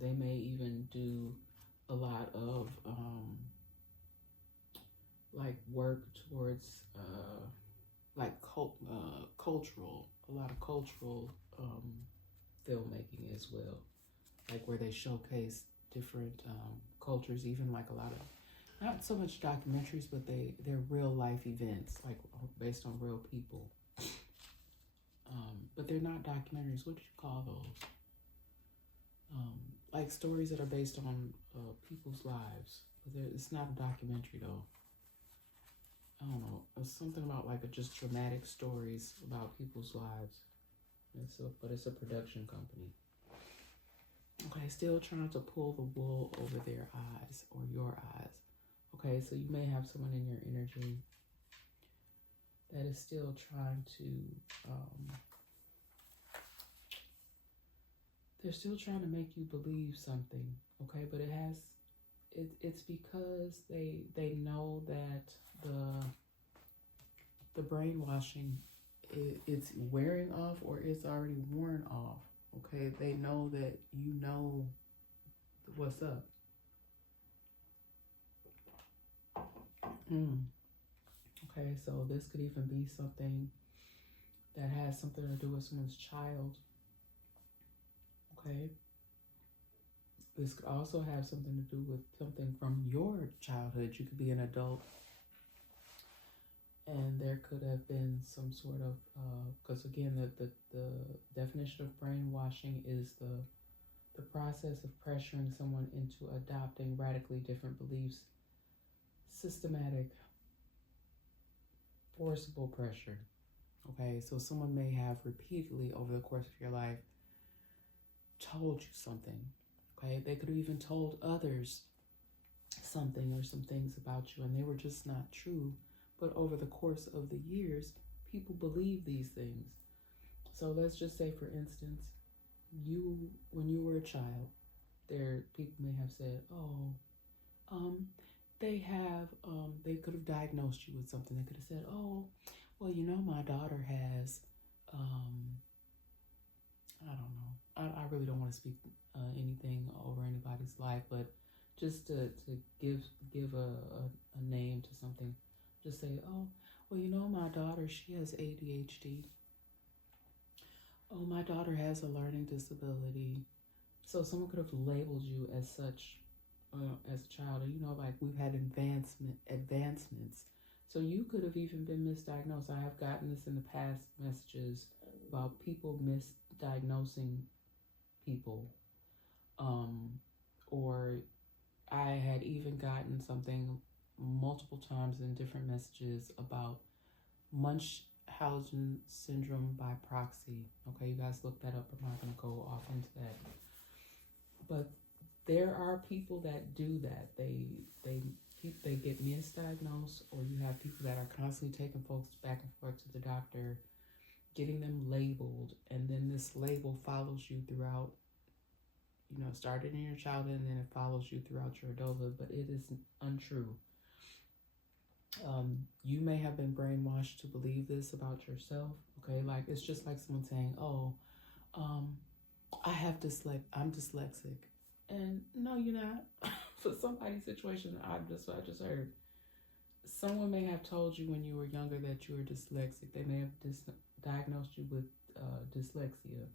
they may even do a lot of like work towards like cultural, a lot of cultural filmmaking as well, like where they showcase different cultures, even like a lot of, not so much documentaries, but they're real life events, like based on real people. But they're not documentaries. What do you call those? Like stories that are based on people's lives. But it's not a documentary though. I don't know. It's something about like just dramatic stories about people's lives. But it's a production company. Okay, still trying to pull the wool over their eyes, or your eyes. Okay, so you may have someone in your energy that is still trying to, they're still trying to make you believe something, okay? But it's because they know that the brainwashing, it's wearing off, or it's already worn off, okay? They know that you know what's up. Okay, so this could even be something that has something to do with someone's child. Okay. This could also have something to do with something from your childhood. You could be an adult, and there could have been some sort of, because again, the definition of brainwashing is the process of pressuring someone into adopting radically different beliefs, systematic, forcible pressure. Okay, so someone may have repeatedly over the course of your life told you something. Okay, they could have even told others something or some things about you, and they were just not true. But over the course of the years, people believe these things. So let's just say, for instance, when you were a child, people may have said, "Oh, they could have diagnosed you with something. They could have said, "Oh, well, my daughter has, I don't know. I really don't want to speak anything over anybody's life, but just to give a name to something, just say, oh, well, my daughter, she has ADHD. Oh, my daughter has a learning disability." So someone could have labeled you as such as a child, or like we've had advancements. So you could have even been misdiagnosed. I have gotten this in the past messages about people misdiagnosing people. Or I had even gotten something multiple times in different messages about Munchausen syndrome by proxy. Okay, you guys look that up. I'm not going to go off into that. But there are people that do that. They get misdiagnosed, or you have people that are constantly taking folks back and forth to the doctor, getting them labeled, and then this label follows you throughout, started in your childhood, and then it follows you throughout your adulthood, but it is untrue. You may have been brainwashed to believe this about yourself, okay? Like, it's just like someone saying, oh, I'm dyslexic. And no, you're not. For somebody's situation, I just heard, someone may have told you when you were younger that you were dyslexic. They may have diagnosed you with dyslexia.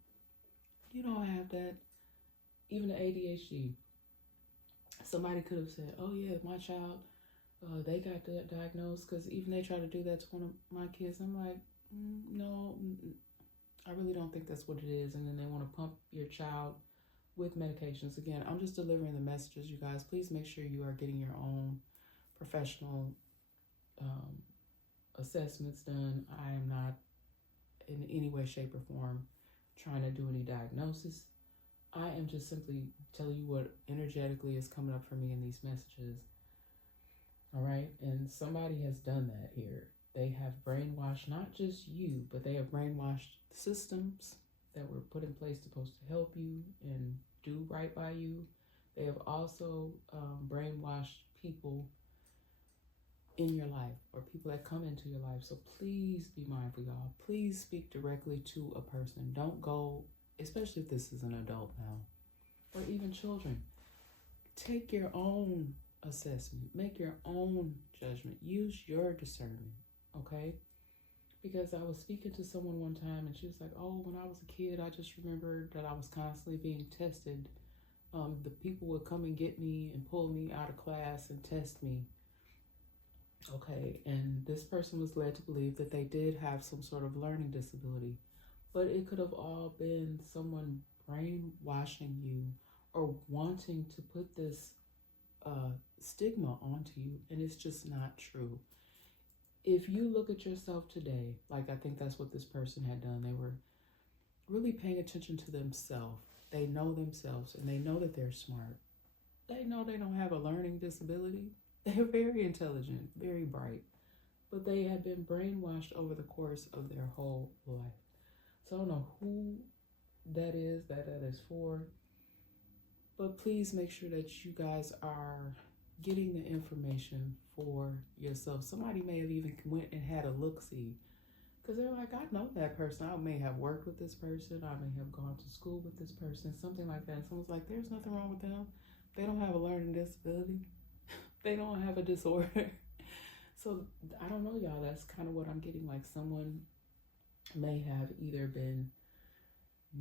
You don't have that. Even the ADHD. Somebody could have said, oh yeah, my child, they got diagnosed, because even they try to do that to one of my kids. I'm like, no, I really don't think that's what it is. And then they want to pump your child with medications. Again, I'm just delivering the messages, you guys. Please make sure you are getting your own professional assessments done. I am not in any way, shape, or form trying to do any diagnosis. I am just simply telling you what energetically is coming up for me in these messages. All right? And somebody has done that here. They have brainwashed not just you, but they have brainwashed systems that were put in place supposed to help you and do right by you. They have also brainwashed people in your life, or people that come into your life. So please be mindful, y'all. Please speak directly to a person. Don't go, especially if this is an adult now, or even children. Take your own assessment. Make your own judgment. Use your discernment, okay? Because I was speaking to someone one time, and she was like, oh, when I was a kid, I just remembered that I was constantly being tested. The people would come and get me and pull me out of class and test me. Okay, and this person was led to believe that they did have some sort of learning disability, but it could have all been someone brainwashing you or wanting to put this stigma onto you, and it's just not true. If you look at yourself today, like I think that's what this person had done, they were really paying attention to themselves. They know themselves, and they know that they're smart. They know they don't have a learning disability. They're very intelligent, very bright. but they had been brainwashed over the course of their whole life. So I don't know who that is for, but please make sure that you guys are getting the information for yourself. Somebody may have even went and had a look-see, because they're like, I know that person. I may have worked with this person. I may have gone to school with this person, something like that. And someone's like, there's nothing wrong with them. They don't have a learning disability. They don't have a disorder. So I don't know, y'all. That's kind of what I'm getting. Like, someone may have either been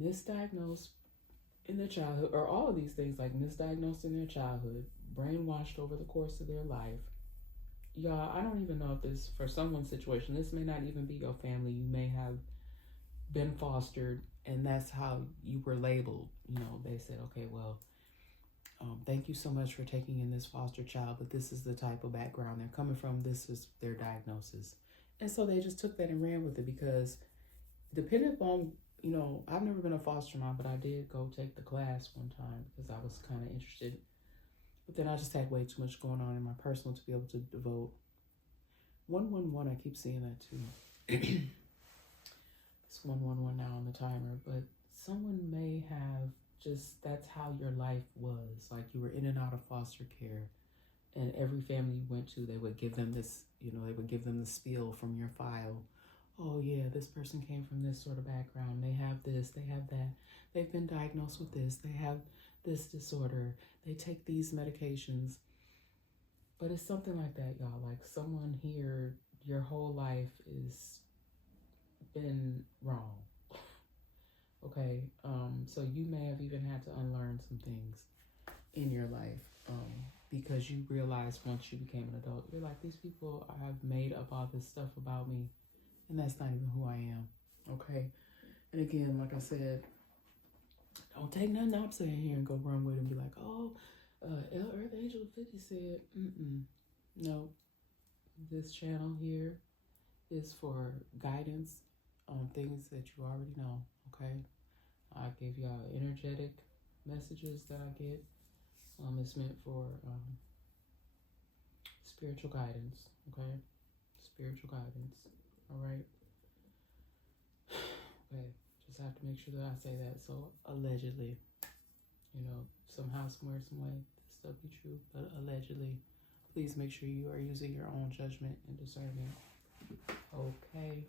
misdiagnosed in their childhood, or all of these things, like misdiagnosed in their childhood, brainwashed over the course of their life. Y'all, I don't even know if this, for someone's situation, this may not even be your family. You may have been fostered, and that's how you were labeled. You know, they said, okay, well, thank you so much for taking in this foster child, but this is the type of background they're coming from. This is their diagnosis. And so they just took that and ran with it, because depending upon, you know, I've never been a foster mom, but I did go take the class one time because I was kind of interested. But then I just had way too much going on in my personal to be able to devote. 111, I keep seeing that too. It's 111 now on the timer, but someone may have just, that's how your life was. Like, you were in and out of foster care, and every family you went to, they would give them this, you know, they would give them the spiel from your file. Oh yeah, this person came from this sort of background. They have this, they have that. They've been diagnosed with this. They have this disorder. They take these medications. But it's something like that, y'all. Like, someone here, your whole life is been wrong. Okay, so you may have even had to unlearn some things in your life, because you realized once you became an adult, you're like, these people have made up all this stuff about me, and that's not even who I am. Okay, and again, like I said, don't take nothing I'm saying here and go run with it and be like, oh, Earth Angel 50 said, no, this channel here is for guidance on things that you already know. Okay, I give y'all energetic messages that I get. It's meant for spiritual guidance. Okay, spiritual guidance. All right. Okay, just have to make sure that I say that. So allegedly, you know, somehow, somewhere, some way, this stuff be true, but allegedly, please make sure you are using your own judgment and discernment. Okay.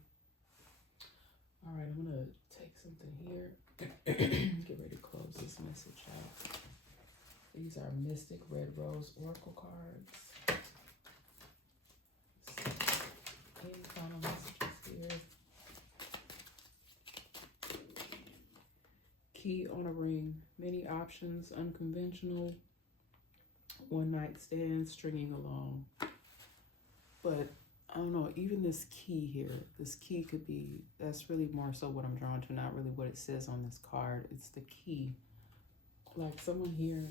All right, I'm gonna take something here. Get ready to close this message out. These are Mystic Red Rose Oracle cards. Any final messages here? Key on a ring. Many options, unconventional, one night stands, stringing along. But I don't know, even this key here, this key could be, that's really more so what I'm drawn to, not really what it says on this card. It's the key. Like, someone here,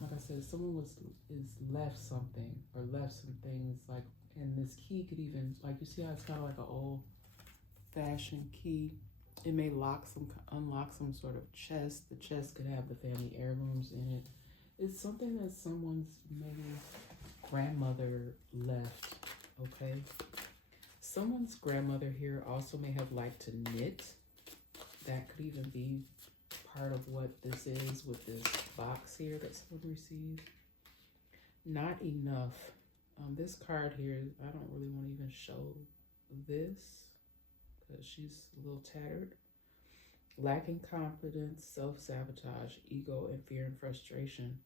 like I said, someone is left something, or left some things, like, and this key could even, like, you see how it's kind of like an old fashioned key. It may unlock some sort of chest. The chest could have the family heirlooms in it. It's something that someone's maybe grandmother left. Okay, someone's grandmother here also may have liked to knit. That could even be part of what this is with this box here that someone received. Not enough. This card here, I don't really want to even show this because she's a little tattered. Lacking confidence, self-sabotage, ego, and fear and frustration.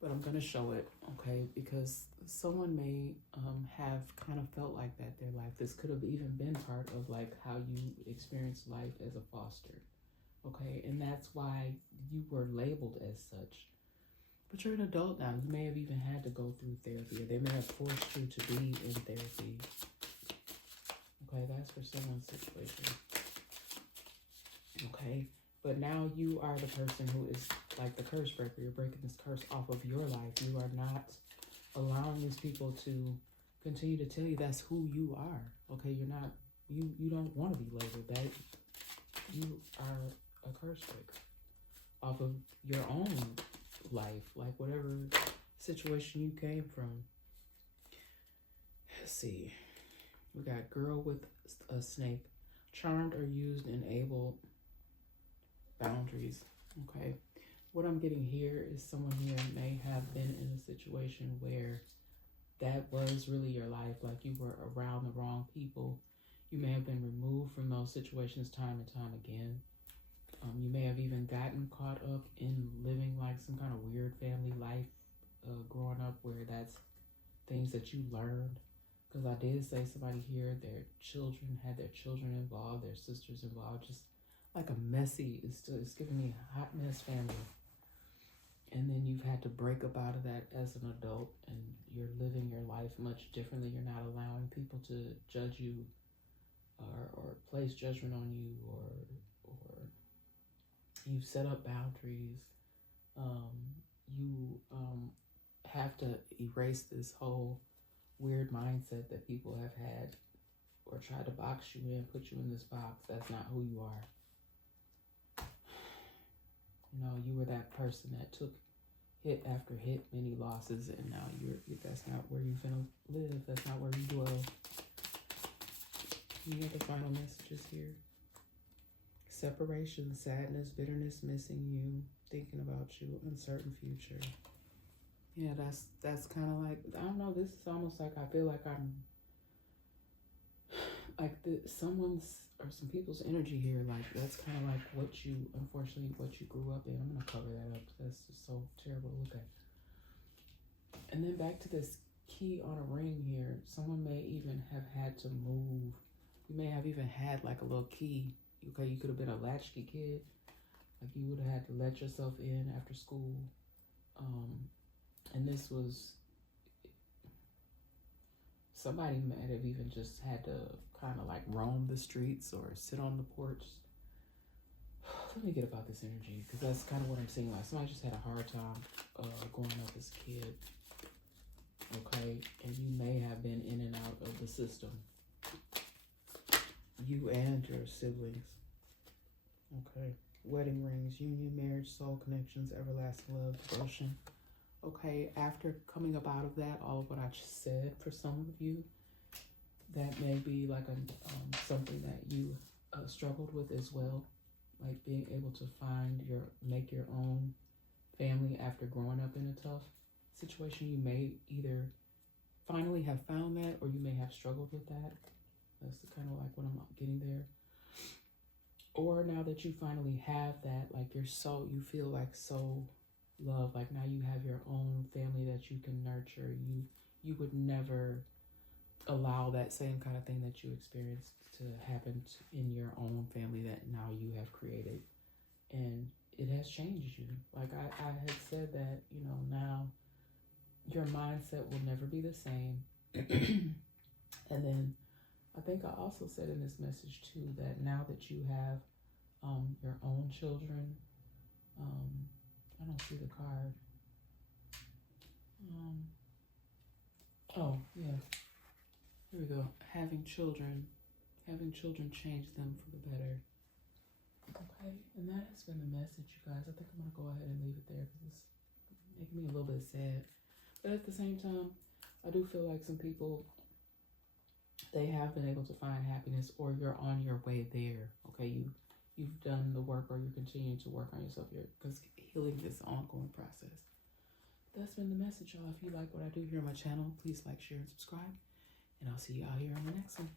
But I'm going to show it, okay, because someone may have kind of felt like that their life. This could have even been part of, like, how you experienced life as a foster, okay? And that's why you were labeled as such. But you're an adult now. You may have even had to go through therapy, or they may have forced you to be in therapy. Okay, that's for someone's situation. Okay, but now you are the person who is like the curse breaker. You're breaking this curse off of your life. You are not allowing these people to continue to tell you that's who you are. Okay, you're not, you don't want to be labeled that. You are a curse breaker off of your own life, like whatever situation you came from. Let's see. We got girl with a snake. Charmed or used, enabled boundaries. Okay. What I'm getting here is someone here may have been in a situation where that was really your life. Like you were around the wrong people. You may have been removed from those situations time and time again. You may have even gotten caught up in living like some kind of weird family life growing up where that's things that you learned. Because I did say somebody here, their children had their children involved, their sisters involved, just like a messy, it's giving me a hot mess family. And then you've had to break up out of that as an adult and you're living your life much differently. You're not allowing people to judge you or place judgment on you or you've set up boundaries. You have to erase this whole weird mindset that people have had or tried to box you in, put you in this box. That's not who you are. You know, you were that person that took hit after hit, many losses, and now that's not where you're gonna live. That's not where you dwell. Any other final messages here? Separation, sadness, bitterness, missing you, thinking about you, uncertain future. Yeah, that's kind of like, I don't know, this is almost like I feel like I'm like someone's or some people's energy here. Like that's kind of like unfortunately what you grew up in. I'm gonna cover that up. That's just so terrible to look at. And then back to this key on a ring here. Someone may even have had to move. You may have even had like a little key. Okay, you could have been a latchkey kid. Like you would have had to let yourself in after school. And this was, somebody might have even just had to kind of like roam the streets or sit on the porch. Let me get about this energy because that's kind of what I'm seeing. Like somebody just had a hard time growing up as a kid. Okay, and you may have been in and out of the system. You and your siblings. Okay, wedding rings, union, marriage, soul connections, everlasting love, devotion. Okay, after coming up out of that, all of what I just said, for some of you, that may be like something that you struggled with as well, like being able to make your own family after growing up in a tough situation. You may either finally have found that, or you may have struggled with that. That's kind of like what I'm getting there. Or now that you finally have that, like you feel like so loved, like now you have your own family that you can nurture. You would never allow that same kind of thing that you experienced to happen in your own family that now you have created. And it has changed you. Like I had said that, you know, now your mindset will never be the same. And then I think I also said in this message too that now that you have your own children, I don't see the card. Oh yeah, here we go. Having children change them for the better. Okay, and that has been the message, you guys. I think I'm gonna go ahead and leave it there because it's making me a little bit sad. But at the same time, I do feel like some people, they have been able to find happiness, or you're on your way there. Okay, you've done the work, or you're continuing to work on yourself here, because healing is an ongoing process. That's been the message, y'all. If you like what I do here on my channel, please like, share, and subscribe. And I'll see y'all here on the next one.